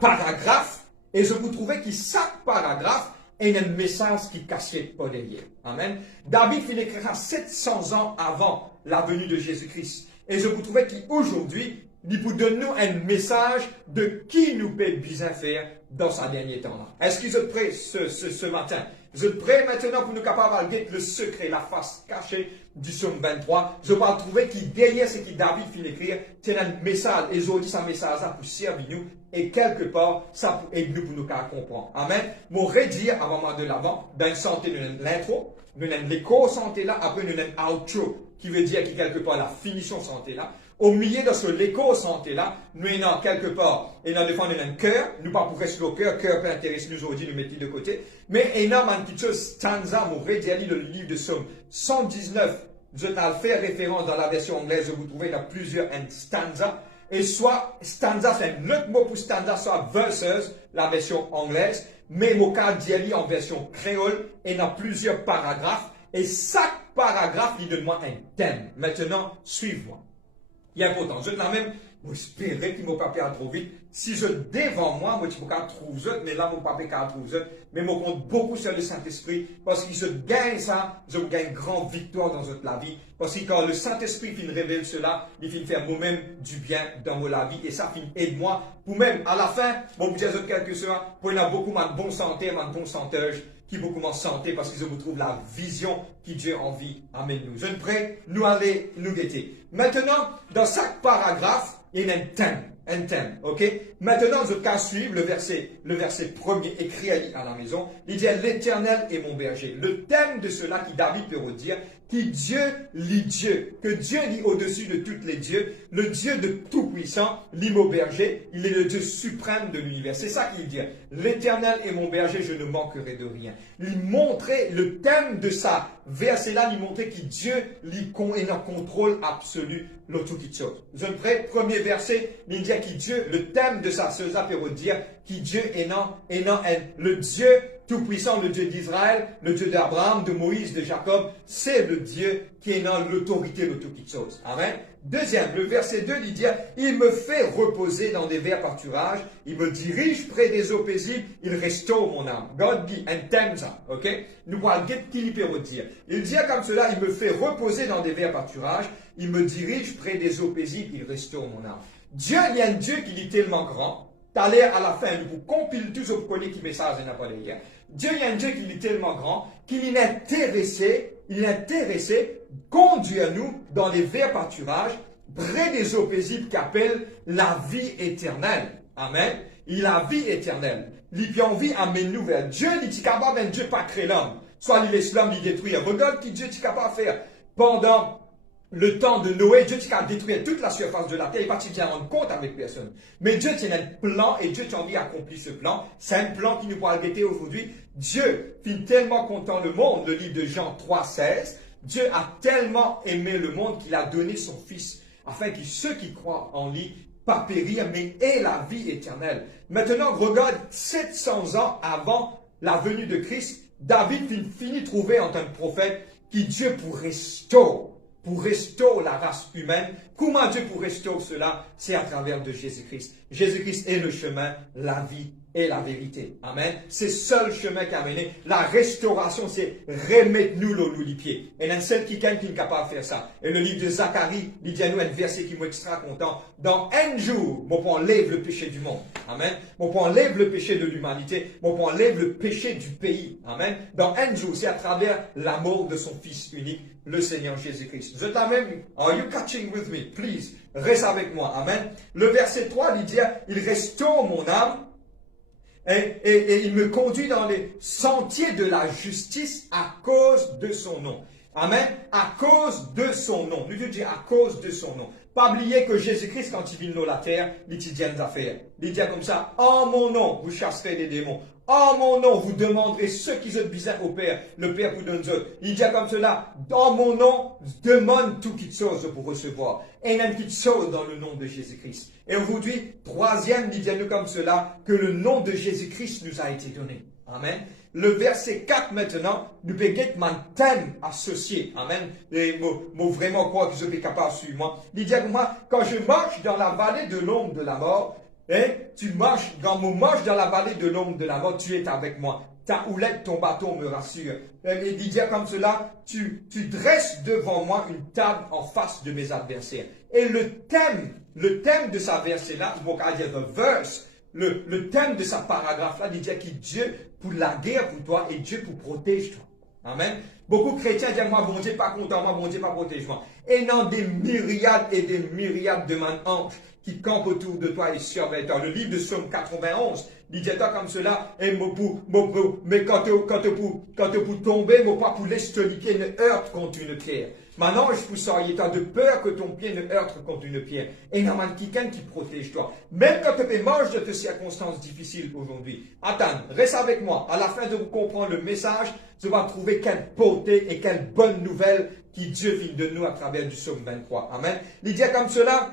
paragraphe. Et je vous trouvais que chaque paragraphe, et il y a un message qui cachait pas derrière. Amen. David finit écrire 700 ans avant la venue de Jésus-Christ. Et je vous trouvais qu'aujourd'hui, il vous donne nous un message de qui nous peut bien faire dans sa dernier temps. Est-ce que vous êtes prêts ce matin? Vous êtes prêts maintenant pour nous capables de guetter le secret, la face cachée du psaume 23? Je vais trouver qu'il derrière ce que David finit d'écrire, c'est un message. Et aujourd'hui, ce message-là pour servir nous. Et quelque part, ça peut aider nous pour nous comprendre. Amen. Mon redire avant de l'avant, dans une santé, nous avons l'intro, nous avons l'écho santé là, après nous avons outro, qui veut dire que quelque part la finition santé là. Au milieu de ce l'écho santé là, nous avons quelque part, et nous avons un cœur, nous pas pour rester au cœur peut intéresser nous aujourd'hui, nous mettons de côté. Mais il y a une petite chose, stanza, mon redire, le livre de Psaume 119, je vais faire référence dans la version anglaise, vous trouvez, il y a plusieurs stanza. Et soit stanza, c'est un autre mot pour stanza, soit verses, la version anglaise, mais mon cas d'y en version créole, et il y a plusieurs paragraphes, et chaque paragraphe, il donne moi un thème. Maintenant, suivez-moi. Il est important. Je n'ai même, vous espérez qu'il ne m'a pas fait trop vite. Si je devant moi, moi, je ne peux pas trouver, mais là, je ne peux pas trouver, mais je compte beaucoup sur le Saint-Esprit, parce que je gagne ça, je gagne une grande victoire dans notre la vie. Parce que quand le Saint-Esprit finit révèle cela, il finit faire moi-même du bien dans la vie, et ça finit aide-moi, pour même, à la fin, bon, vous dites quelque chose, pour il y a beaucoup de bonne santé, de bon santage, qui beaucoup de santé, parce que je vous trouve la vision qui Dieu a envie. Amen. Nous sommes prêts, nous aller nous guetter. Maintenant, dans chaque paragraphe, il y a un thème, ok? Maintenant, je vais suivre le verset premier écrit à la maison. Il dit, l'Éternel est mon berger. Le thème de cela qui David peut redire, qui Dieu lit Dieu, que Dieu lit au-dessus de tous les dieux, le Dieu de tout-puissant, lit mon berger, il est le Dieu suprême de l'univers. C'est ça qu'il dit. L'Éternel est mon berger, je ne manquerai de rien. Il montrait le thème de ça, verset-là, il montrait que Dieu est en contrôle absolu de tout qui chose. Je prends premier verset, il dit que Dieu, le thème de ça, c'est ça peut dire que Dieu est le Dieu tout-puissant, le Dieu d'Israël, le Dieu d'Abraham, de Moïse, de Jacob, c'est le Dieu qui est dans l'autorité de toutes choses. Amen. Deuxième, le verset 2, il dit, il me fait reposer dans des verts pâturages, il me dirige près des eaux paisibles, il restaure mon âme. God dit, un thème ça, ok? Nous voyons qu'il peut redire. Il dit comme cela, il me fait reposer dans des verts pâturages, il me dirige près des eaux paisibles, il restaure mon âme. Dieu, il y a un Dieu qui est tellement grand, t'as l'air à la fin, nous vous compile tous au connaît qui message n'a pas d'ailleurs. Dieu, il y a un Dieu qui est tellement grand, qu'il est intéressé, conduire nous dans les verts pâturages, près des eaux paisibles qu'appelle la vie éternelle. Amen. Il a la vie éternelle. Il a envie d'amener-nous vers Dieu, il est capable d'un Dieu pas créer l'homme. Soit il laisse l'homme, il détruit. Regarde qui Dieu est capable de faire. Pendant le temps de Noé, Dieu tient à détruire toute la surface de la terre, il ne tient à rendre compte avec personne. Mais Dieu tient un plan et Dieu tient envie d'accomplir ce plan. C'est un plan qui nous pourra guetter aujourd'hui. Dieu finit tellement content le monde, le livre de Jean 3,16. Dieu a tellement aimé le monde qu'il a donné son Fils, afin que ceux qui croient en lui pas périr, mais aient la vie éternelle. Maintenant, regarde 700 ans avant la venue de Christ, David finit trouver en tant que prophète qui Dieu pour restaurer la race humaine. Comment Dieu pour restaurer cela? C'est à travers de Jésus-Christ. Jésus-Christ est le chemin, la vie et la vérité. Amen. C'est le seul chemin qui a mené. La restauration, c'est remettre-nous les pieds. Et il y a seul qui est capable de faire ça. Et le livre de Zacharie, il dit à nous un verset qui m'extra content. Dans un jour, mon point enlève le péché du monde. Amen. Mon point enlève le péché de l'humanité. Mon point enlève le péché du pays. Amen. Dans un jour, c'est à travers la mort de son Fils unique, le Seigneur Jésus-Christ. Je t'amène. Are you catching with me? Please. Reste avec moi. Amen. Le verset 3, il dit, il restaure mon âme. Et il me conduit dans les sentiers de la justice à cause de son nom. Amen. À cause de son nom. Nous Dieu dit à cause de son nom. Pas oublier que Jésus-Christ, quand il vient dans la terre, il dit des affaires. Il dit comme ça, en mon nom, vous chasserez les démons. En mon nom, vous demanderez ce qui sont bizarres au Père. Le Père vous donne autres. Il dit comme cela, dans mon nom, demande tout qui chose pour recevoir. Et il y a une petite chose dans le nom de Jésus-Christ. Et aujourd'hui, troisième, il dit nous comme cela, que le nom de Jésus-Christ nous a été donné. Amen. Le verset 4 maintenant, nous pouvons mettre un thème associé. Amen. Et moi vraiment croire que je suis capable de suivre moi. Il dit comme moi, quand je marche dans la vallée de l'ombre de la mort, tu marches, quand je marche dans la vallée de l'ombre de la mort, tu es avec moi. Ta houlette, ton bâton me rassure. Il dit comme cela, tu dresses devant moi une table en face de mes adversaires. Et le thème de sa verset-là, on va dire the verse, le thème de sa paragraphe-là, il dit que Dieu pour la guerre pour toi et Dieu pour protéger toi. Amen. Beaucoup de chrétiens disent, moi, bon Dieu, pas content, moi, bon Dieu, pas protège moi. Et non, des myriades et des myriades de anges qui campent autour de toi et surveillent toi. Le livre de Psaume 91, il dit comme cela, et mais quand tu pour tomber, mon pas pour laisser ton pied ne heurte contre une pierre. Maintenant, je vous sors, il a de peur que ton pied ne heurte contre une pierre. Et il y a quelqu'un qui protège toi. Même quand tu es moche de tes circonstances difficiles aujourd'hui. Attends, reste avec moi. À la fin de vous comprendre le message, tu vas trouver quelle beauté et quelle bonne nouvelle qui Dieu vient de nous à travers du psaume 23. Amen. Il dit comme cela,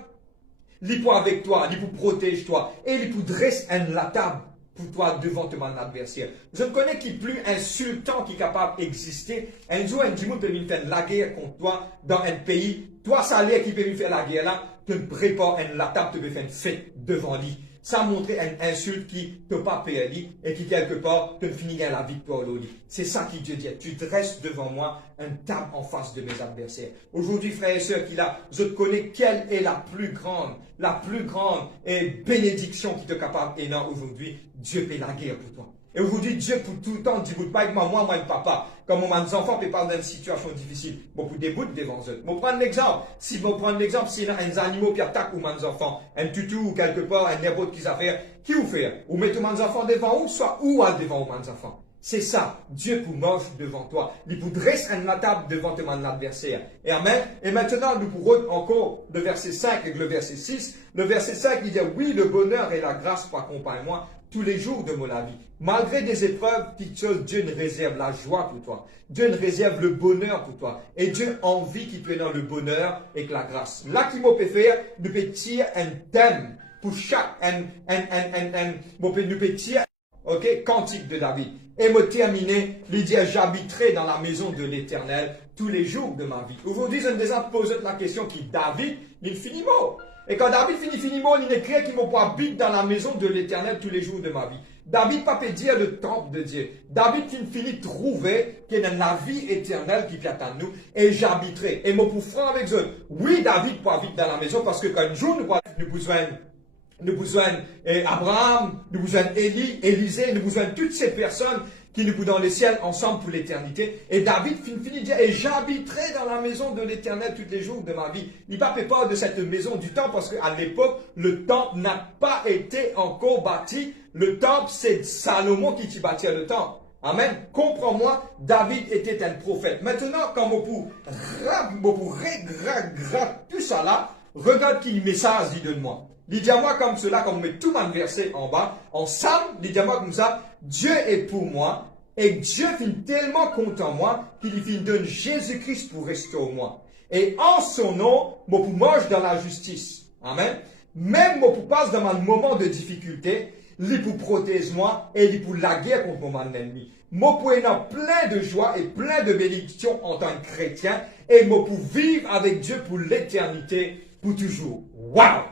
il pour avec toi, il pour protège toi, et il pour dresser la table pour toi devant ton adversaire. Je ne connais qui plus insultant qui est capable d'exister. Un jour, un jour, peut venir faire la guerre contre toi dans un pays. Toi, ça l'air qui peut venir faire la guerre là, tu te prépares la table, tu peux faire une fête devant lui. Ça montre une insulte qui ne t'a pas perdu et qui quelque part te finit à la victoire au lit. C'est ça qui Dieu dit. Tu dresses devant moi une table en face de mes adversaires. Aujourd'hui, frères et sœurs, je te connais quelle est la plus grande bénédiction qui te capable et non aujourd'hui. Dieu fait la guerre pour toi. Et aujourd'hui, Dieu pour tout le temps dit, pas avec moi, et papa. Comme mes enfants peuvent parler d'une situation difficile, bon, pour des bouts devant eux. Bon, prendre l'exemple. Si vous prenez l'exemple, s'il y a un animal qui attaque ou mes enfants, un tutu ou quelque part, un n'importe qui affaire, qui vous fait? Ou mettez mes enfants devant ou soit où devant mes enfants. C'est ça. Dieu pour marche devant toi. Il pour dresser une table devant ton adversaire. Et amen. Et maintenant, nous pourrons encore le verset 5 et le verset 6. Le verset 5, il dit, oui, le bonheur et la grâce accompagnent moi tous les jours de mon vie. Malgré des épreuves, Dieu ne réserve la joie pour toi. Dieu ne réserve le bonheur pour toi. Et Dieu envie qu'il te donne le bonheur et la grâce. Là, qui peut faire, nous peut tirer un thème pour chaque, nous peut tirer, cantique de David. Et me terminer, il dit, j'habiterai dans la maison de l'Éternel tous les jours de ma vie. Aujourd'hui, je me déjà posé la question qui David, il finit mot. Et quand David finit mot, il écrit qu'il me habite dans la maison de l'Éternel tous les jours de ma vie. David pas peut dire le temple de Dieu. David qui finit trouver qu'il y a la vie éternelle qui attend nous et j'habiterai. Et moi pour franc avec eux, oui David peut habiter dans la maison parce que quand un jour nous besoin Abraham, nous besoin Élie, Élisée, nous besoin toutes ces personnes qui nous sont dans le ciel ensemble pour l'éternité. Et David finit de dire, et j'habiterai dans la maison de l'Éternel tous les jours de ma vie. Il n'a pas fait peur de cette maison du temple parce qu'à l'époque, le temple n'a pas été encore bâti. Le temple, c'est Salomon qui bâtit le temple. Amen. Comprends-moi, David était un prophète. Maintenant, quand pour tout ça là, regarde quel message il donne-moi. Il dit à moi comme cela, comme on met tout mon verset en bas, en Psalm, il dit à moi comme ça, Dieu est pour moi, et Dieu finit tellement content moi, qu'il finit donne Jésus-Christ pour rester au moi. Et en son nom, je pour marcher dans la justice. Amen. Même je pour passer dans mon moment de difficulté, il pour protéger moi, et il pour la guerre contre mon ennemi. Moi pour avoir plein de joie et plein de bénédictions en tant que chrétien, et moi pour vivre avec Dieu pour l'éternité, pour toujours. Waouh!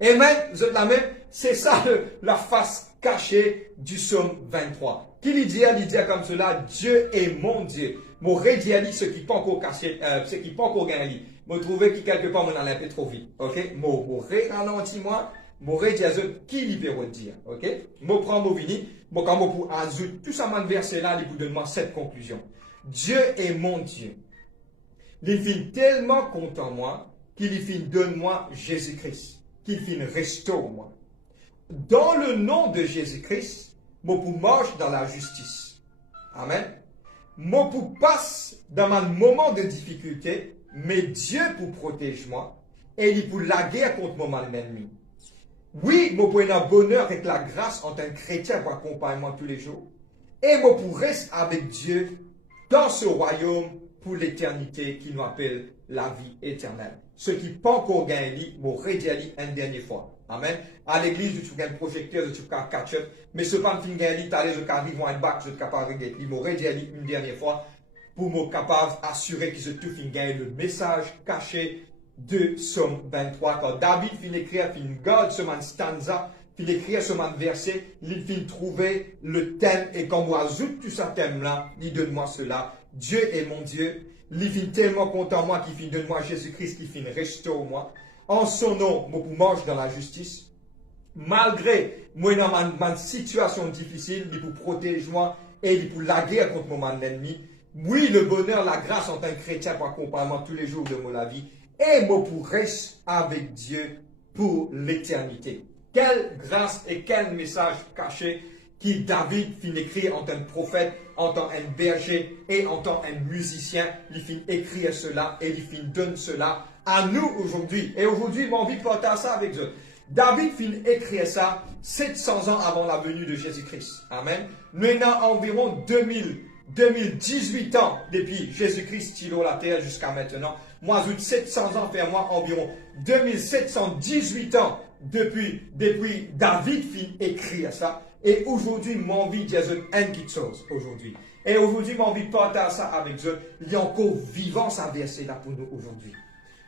Amen, vous êtes la même, c'est ça la face cachée du psaume 23. Qui lui dit comme cela, Dieu est mon Dieu. Mon rédiali, ce qui pas encore caché, ce qui pas encore gagné. Moi trouvé que quelque part, on a un peu trop vite. Ok? Mon ralenti moi, mon rédiali, qui lui peut dire. Ok? Moi prends mon vini, moi quand moi pour ajoute tout ça, mon verset là, il vous donne moi cette conclusion. Dieu est mon Dieu. Il finit tellement content moi, qu'il finit donne moi Jésus-Christ. Qu'il finit restaure moi. Dans le nom de Jésus-Christ, moi pour marcher dans la justice. Amen. Moi pour passer dans mon moment de difficulté, mais Dieu pour protéger moi, et il pour la guerre contre mon ennemi. Oui, moi pour un bonheur avec la grâce en tant que chrétien pour accompagner moi tous les jours, et moi pour rester avec Dieu dans ce royaume pour l'éternité qui nous appelle la vie éternelle. Ce qui pas encore gagné, mon rédiali une dernière fois. Amen. À l'église, tu as un projecteur, tu as un catch-up, mais ce pas fin gagné, tu as les arrives en bac, je suis capable de gagner. Mon rédiali une dernière fois pour me capable d'assurer que je tout fin gagné le message caché de Psaume 23. Quand David fin écrire, fin garde ce man stanza, fin écrire ce man verset, il fin trouver le thème et quand moi ajoute tout ce thème là, il donne moi cela. Dieu est mon Dieu. Il finit tellement content moi qu'il finit de moi Jésus-Christ qui finit restaure moi. En son nom, moi pour marcher dans la justice. Malgré moi dans ma situation difficile, il pour protéger moi et il pour la guerre contre mon ennemi. Oui, le bonheur, la grâce en tant que chrétien pour accompagnement tous les jours de mon vie. Et moi pour rester avec Dieu pour l'éternité. Quelle grâce et quel message caché qui David finit écrire en tant que prophète, en tant qu'un berger et en tant qu'un musicien, il finit écrire cela et il finit donner cela à nous aujourd'hui. Et aujourd'hui, j'ai envie de partager ça avec eux. David finit écrire ça 700 ans avant la venue de Jésus-Christ. Amen. Nous avons environ 2018 ans depuis Jésus-Christ sur la terre jusqu'à maintenant. Moi, j'ai 700 ans, faire moi environ 2718 ans depuis David finit écrire ça. Et aujourd'hui, mon envie de dire une petite chose aujourd'hui. Et aujourd'hui, mon envie de partager ça avec eux. Il y a encore vivant ça verset là pour nous aujourd'hui.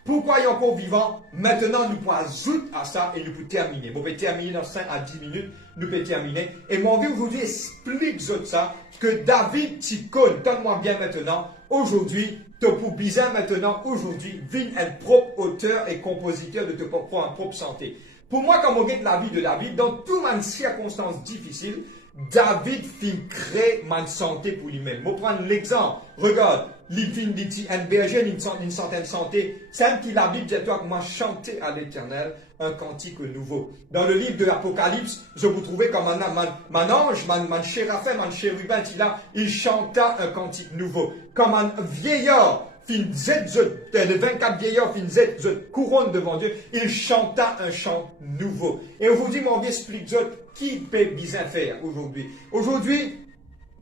Pourquoi il y a encore vivant? Maintenant, nous pouvons ajouter à ça et nous pouvons terminer. Nous pouvons terminer dans 5 à 10 minutes. Nous pouvons terminer. Et mon envie aujourd'hui explique ça que David Ticone, donne-moi bien maintenant, aujourd'hui, tu pour bizarre maintenant, aujourd'hui, vient un propre auteur et compositeur de te propre en propre santé. Pour moi, quand on regarde la vie de David, dans toutes les circonstances difficiles, David fin créer ma santé pour lui-même. Je prends l'exemple. Regarde, il fin dit un berger, une certaine santé. C'est un qui la Bible dit toi comment chanter à l'Éternel un cantique nouveau. Dans le livre de l'Apocalypse, je vous trouvais comme un ange, man chérafin, man chérubin, il chanta un cantique nouveau. Comme un vieillard. De 24 vieillards, couronne devant Dieu, il chanta un chant nouveau. Et aujourd'hui, mon vie explique qui peut bien faire aujourd'hui. Aujourd'hui,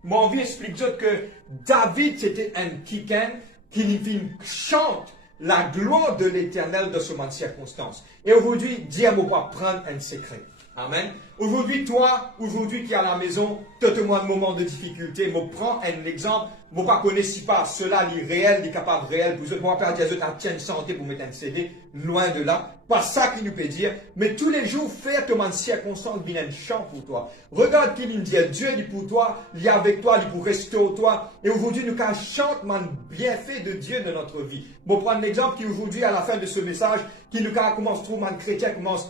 mon vie explique que David, c'était un quelqu'un qui chante la gloire de l'Éternel dans ce moment de circonstance. Et aujourd'hui, Dieu va prendre un secret. Amen. Aujourd'hui, toi, aujourd'hui qui est à la maison, tu as un moment de difficulté, je prends un exemple, je ne connais pas cela, l'irréel, les capables réels, vous êtes, moi, père Dieu, tu as une santé pour mettre un CD, loin de là, pas ça qu'il nous peut dire, mais tous les jours, faire ton circonstance, bien un chant pour toi. Regarde qui nous dit, Dieu dit pour toi, il est avec toi, il est pour rester au toi, et aujourd'hui, nous chantons le bienfait de Dieu dans notre vie. Je vais prendre l'exemple qui aujourd'hui, à la fin de ce message, qui nous commence trop, man chrétien, commence,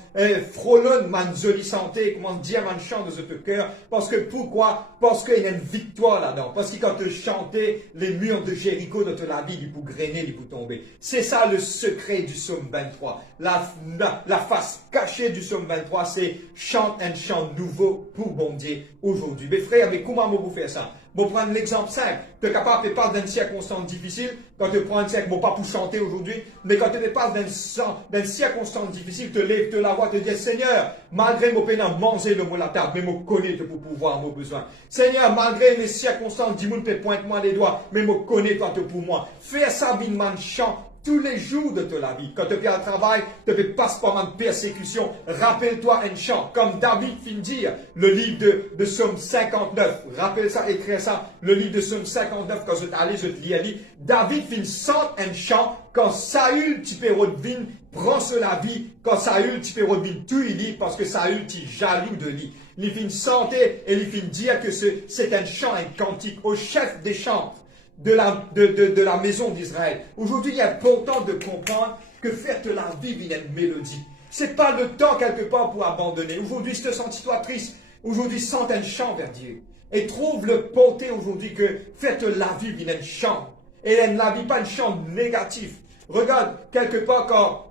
frôlonne, man jolie santé, commence à dire un chant de ce cœur. Parce que pourquoi? Parce qu'il y a une victoire là-dedans. Parce que quand tu chantais, les murs de Jéricho dans la vie, ils pouvaient grainer, ils pouvaient tomber. C'est ça le secret du psaume 23. La face cachée du psaume 23, c'est chante un chant nouveau pour bon Dieu aujourd'hui. Mais frère, mais comment vous faire ça? Bon, prendre l'exemple simple. Tu es capable de parler d'une circonstance difficile. Quand tu prends un cirque, bon, pas pour chanter aujourd'hui, mais quand tu parles d'une circonstance difficile, te lèves, te la voix, te dis, Seigneur, malgré mon peine à manger le mot la table, mais mon connaît pour pouvoir, mon besoin. Seigneur, malgré mes circonstances, dis-moi, pointe-moi les doigts, mais mon connaît toi pour moi. Fais ça, bin chant. Tous les jours de ta vie, quand tu es au travail, tu passes par une persécution. Rappelle-toi un chant, comme David fin dire, le livre de Psaume 59. Rappelle ça, écris ça, le livre de Psaume 59, quand je t'allais, je te lis. David fin sent un chant, quand Saül, tu peux redevine, prend sur la vie, quand Saül, tu peux redevine tout il lit, parce que Saül, tu jaloux de lui. Il fin santé, et il fin dire que c'est un chant, un cantique au chef des chants de la maison d'Israël. Aujourd'hui, il est important de comprendre que faire de la vie vient une mélodie. C'est pas le temps quelque part pour abandonner. Aujourd'hui, si tu te sens-toi triste, aujourd'hui, sens un chant vers Dieu. Et trouve le porté aujourd'hui que faire de la vie vient un chant. Et la vie, pas un chant négatif. Regarde, quelque part, quand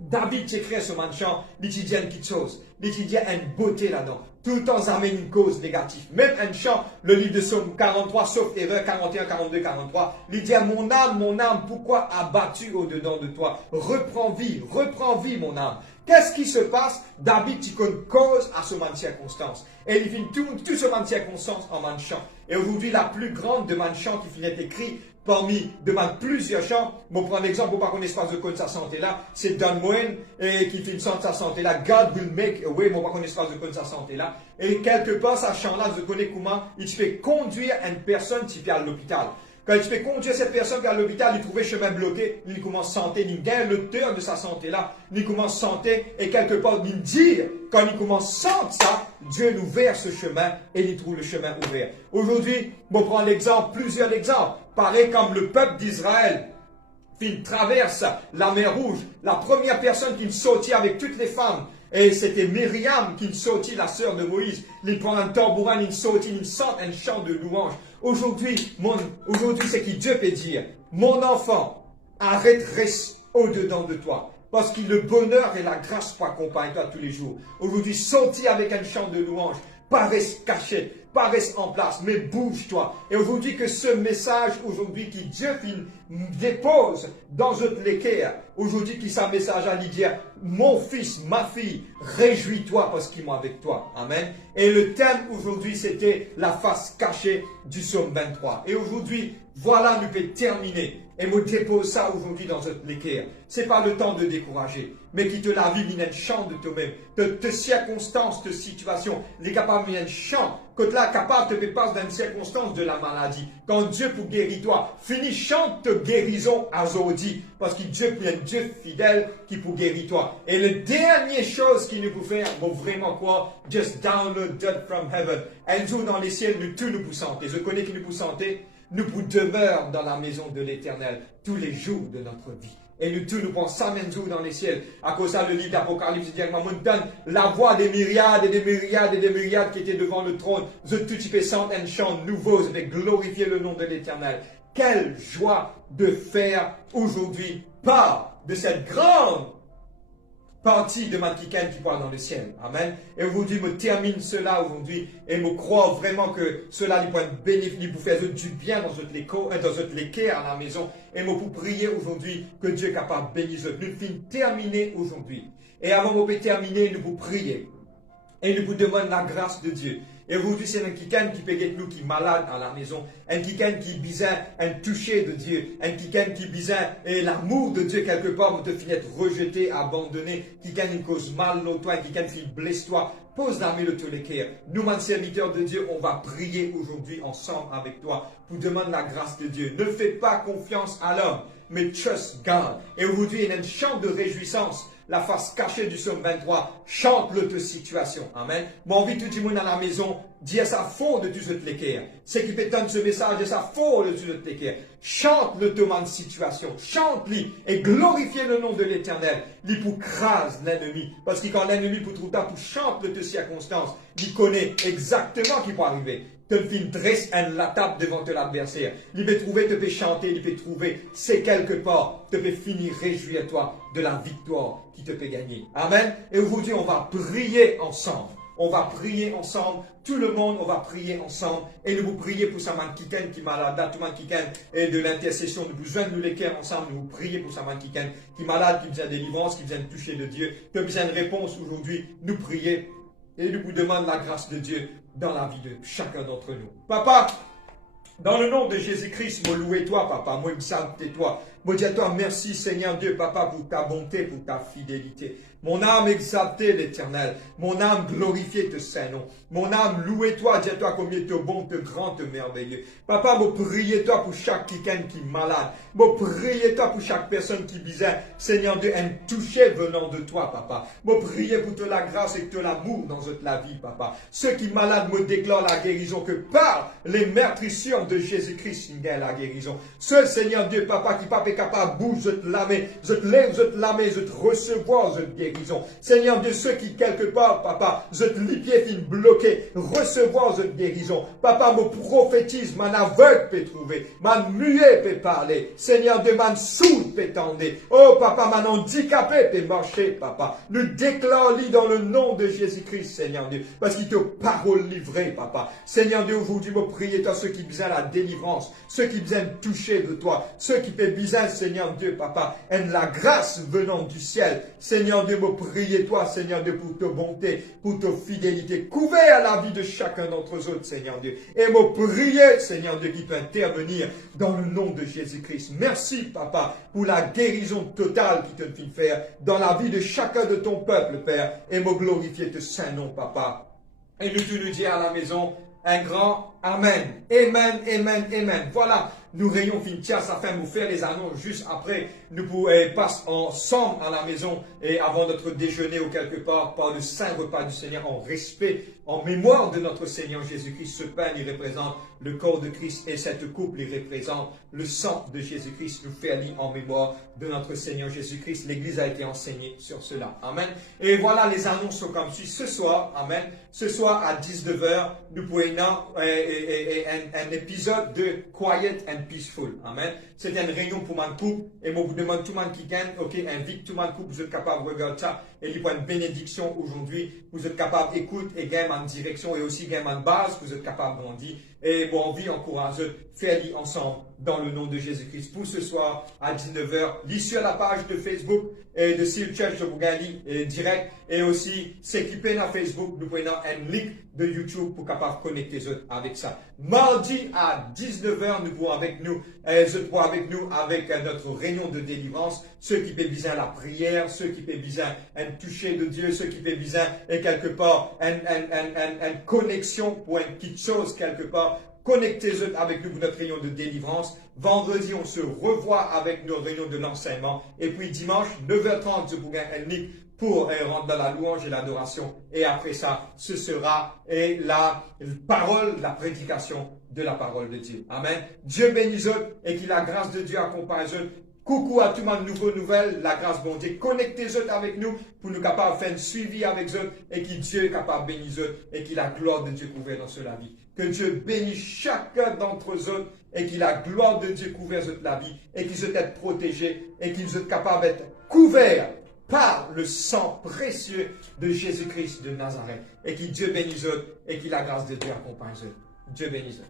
David écrit ce chant, il dit quelque chose. Il dit une beauté là-dedans. Tout le temps, ça amène une cause négative. Même un chant, le livre de Psaume 43, sauf erreur 41, 42, 43, il dit mon âme, pourquoi abattu au-dedans de toi? Reprends vie, mon âme. Qu'est-ce qui se passe? David, tu connais cause à ce moment de circonstance. Et il finit tout ce moment de circonstance en man chant. Et aujourd'hui, la plus grande de man chant qui finit écrit parmi plusieurs chants. Bon, pour un exemple, pour pas qu'on espace de code sa santé là, c'est Don Moen qui fait une sorte de sa santé là. God will make a way, bon, pas qu'on espace de code sa santé là. Et quelque part, sa chant là, je connais comment il fait conduire une personne qui fait à l'hôpital. Quand il fait conduire cette personne vers l'hôpital, il trouve le chemin bloqué, il commence à sentir, il gagne l'auteur de sa santé là, il commence à sentir, et quelque part, il dit, quand il commence à sentir ça, Dieu nous ouvert ce chemin, et il trouve le chemin ouvert. Aujourd'hui, on prend l'exemple, plusieurs exemples, pareil comme le peuple d'Israël, qui traverse la mer Rouge, la première personne qui sortit avec toutes les femmes, et c'était Myriam qui sortit, la sœur de Moïse. Il prend un tambourin, il sortit, il sent un chant de louange. Aujourd'hui, c'est qui Dieu peut dire, mon enfant, arrête, reste au-dedans de toi. Parce que le bonheur et la grâce t'accompagnent toi tous les jours. Aujourd'hui, sortis avec un chant de louange, pas reste caché, pas reste en place, mais bouge-toi. Et aujourd'hui, que ce message, aujourd'hui, qui Dieu dépose dans notre l'équerre, aujourd'hui, qui sa message à lui dire, mon fils, ma fille, réjouis-toi parce qu'ils sont avec toi. Amen. Et le thème aujourd'hui, c'était la face cachée du psaume 23. Et aujourd'hui, voilà, nous pouvons terminer. Et me dépose ça aujourd'hui dans notre l'équerre. C'est pas le temps de décourager, mais qui te la vie, il y a un chant de toi-même, de circonstances, de situations, les capables, il y a un chant, que tu es capable de te passer dans une circonstance de la maladie. Quand Dieu pour guérir toi, finis chante de guérison à Zodi, parce que Dieu est un Dieu fidèle qui pour guérir toi. Et la dernière chose qu'il nous peut faire, bon vraiment quoi, just download that from heaven. Un jour dans les ciels, nous tous nous pour santé. Je connais qui nous pour santé. Nous pour demeure dans la maison de l'Éternel tous les jours de notre vie. Et nous tous nous pensons même jour dans les ciels. À cause de ça, le livre d'Apocalypse dit que moi donne la voix des myriades et des myriades et des myriades qui étaient devant le trône. Je tout y sens un chant nouveau, je vais glorifier le nom de l'Éternel. Quelle joie de faire aujourd'hui part de cette grande partie de ma Kikan qui parle dans le ciel. Amen. Et aujourd'hui, me termine cela aujourd'hui et me crois vraiment que cela lui pourrait bénéficier, vous faire du bien dans notre l'équerre à la maison et me pour prier aujourd'hui que Dieu est capable de bénir. Nous finissons terminer aujourd'hui. Et avant de terminer, nous vous prier. Et nous vous demandons la grâce de Dieu. Et aujourd'hui, c'est un kikan qui peut être nous qui est malade à la maison. Un kikan qui besoin un toucher de Dieu. Un kikan qui besoin et l'amour de Dieu quelque part, te finir rejeté, abandonné. Kikan qui cause mal à toi, un kikan qui blesse toi. Pose la main de tous les cœurs. Nous, man serviteurs de Dieu, on va prier aujourd'hui ensemble avec toi pour demander la grâce de Dieu. Ne fais pas confiance à l'homme, mais trust God. Et aujourd'hui, il y a un chant de réjouissance. La face cachée du psaume 23, chante-le de situation. Amen. Moi, envie tout le monde à la maison, dis à sa fond de tous les cœurs. C'est qui peut entendre ce message, et sa fond de tous les cœurs. Chante le tourment de situation, chante-lui et glorifie le nom de l'Éternel. Lui pour crase l'ennemi. Parce que quand l'ennemi pour trouver pour chante de tes circonstances, il connaît exactement ce qui peut arriver. Te film dresse la table devant l'adversaire. Il peut trouver, te peut chanter, il peut trouver, c'est quelque part, te peut finir, réjouir-toi de la victoire qui te peut gagner. Amen. Et aujourd'hui, on va prier ensemble. On va prier ensemble. Tout le monde, on va prier ensemble. Et nous vous prier pour sa man qui est malade, tout le monde qui et de l'intercession. Nous besoin de nous les cœurs ensemble. Nous vous prier pour sa man qui est malade, qui besoin de délivrance, qui besoin de toucher de Dieu, qui a besoin de réponse aujourd'hui. Nous prier et nous vous demandons la grâce de Dieu dans la vie de chacun d'entre nous. Papa, dans le nom de Jésus-Christ, moi louer toi, papa, moi exalter toi. Moi dis à toi, merci Seigneur Dieu, papa, pour ta bonté, pour ta fidélité. Mon âme exaltée l'Éternel, mon âme glorifiée te Saint-Nom. Mon âme louer toi, dis à toi combien tu es bon, tu es grand, tu es merveilleux. Papa, moi prier toi pour chaque quelqu'un qui est malade. Moi prier toi pour chaque personne qui bizarre. Seigneur Dieu, un toucher venant de toi, papa. Moi prier pour te la grâce et te l'amour dans la vie, papa. Ceux qui malades me déclarent la guérison, que par les meurtrissures de Jésus-Christ, il gagne la guérison. Seul Seigneur Dieu, papa, qui pas capable, bouge, je te la main, je te lève, je te la main, je te recevoir, je te guérison. Seigneur Dieu, ceux qui quelque part, papa, je te les pieds fin bloqué, recevoir, je te guérison. Papa, me prophétise, man aveugle peut trouver, man muet peut parler. Seigneur Dieu, man sourd peut tendre. Oh papa, man handicapé peut marcher, papa. Nous déclarons dans le nom de Jésus-Christ, Seigneur Dieu, parce qu'il te parole livrée, papa. Seigneur Dieu, aujourd'hui, me prier à ceux qui besoin la délivrance, ceux qui besoin toucher de toi, ceux qui peuvent besoin, Seigneur Dieu, papa, et la grâce venant du ciel. Seigneur Dieu, me prier toi, Seigneur Dieu, pour ta bonté, pour ta fidélité, couvert à la vie de chacun d'entre eux, Seigneur Dieu. Et me prier, Seigneur Dieu, qui peut intervenir dans le nom de Jésus-Christ. Merci, papa, pour la guérison totale qui te fait faire dans la vie de chacun de ton peuple, Père. Et me glorifier te Saint-Nom, papa. Et nous dire à la maison un grand Amen. Amen, amen, amen. Voilà, nous réunions Fintia, ça fait nous faire les annonces juste après. Nous pouvons passer ensemble à la maison et avant notre déjeuner ou quelque part par le saint repas du Seigneur en respect, en mémoire de notre Seigneur Jésus-Christ. Ce pain, il représente le corps de Christ et cette coupe, il représente le sang de Jésus-Christ. Nous faisons en mémoire de notre Seigneur Jésus-Christ. L'Église a été enseignée sur cela. Amen. Et voilà, les annonces sont comme suit. Ce soir, amen, ce soir à 19h, nous pouvons un épisode de Quiet and Peaceful. Amen. C'est une réunion pour mon couple. Et moi, vous demande tout le monde qui gagne, ok, invite tout le monde couple, vous êtes capable de regarder ça. Et il y a une bénédiction aujourd'hui. Vous êtes capable d'écouter et gagner en direction et aussi gagner en base. Vous êtes capable de grandir. Et bon, envie, encourage, faites-le ensemble dans le nom de Jésus-Christ. Pour ce soir à 19h, lis sur la page de Facebook et de Seal Church de Bougali direct. Et aussi, s'équiper dans Facebook, nous prenons un link de YouTube pour capable connecter avec ça. Mardi à 19h, nous pourrons avec nous, avec notre réunion de délivrance. Ceux qui peuvent besoin la prière, ceux qui peuvent besoin un toucher de Dieu, ceux qui peuvent besoin et quelque part une connexion pour une petite chose quelque part. Connectez-vous avec nous pour notre réunion de délivrance. Vendredi, on se revoit avec nos réunions de l'enseignement. Et puis dimanche, 9h30, je vous gagne un link pour rentrer dans la louange et l'adoration. Et après ça, ce sera la parole, la prédication de la parole de Dieu. Amen. Dieu bénisse et que la grâce de Dieu accompagne eux. Coucou à tout le monde, nouvelle, la grâce bon Dieu. Connectez-vous avec nous pour nous capables de faire un suivi avec eux et que Dieu est capable de bénir eux et que la gloire de Dieu couvre dans cela vie. Que Dieu bénisse chacun d'entre eux et que la gloire de Dieu couvre toute la vie et qu'ils soient être protégés et qu'ils soient capables d'être couverts par le sang précieux de Jésus-Christ de Nazareth. Et que Dieu bénisse eux et que la grâce de Dieu accompagne eux. Dieu bénisse eux.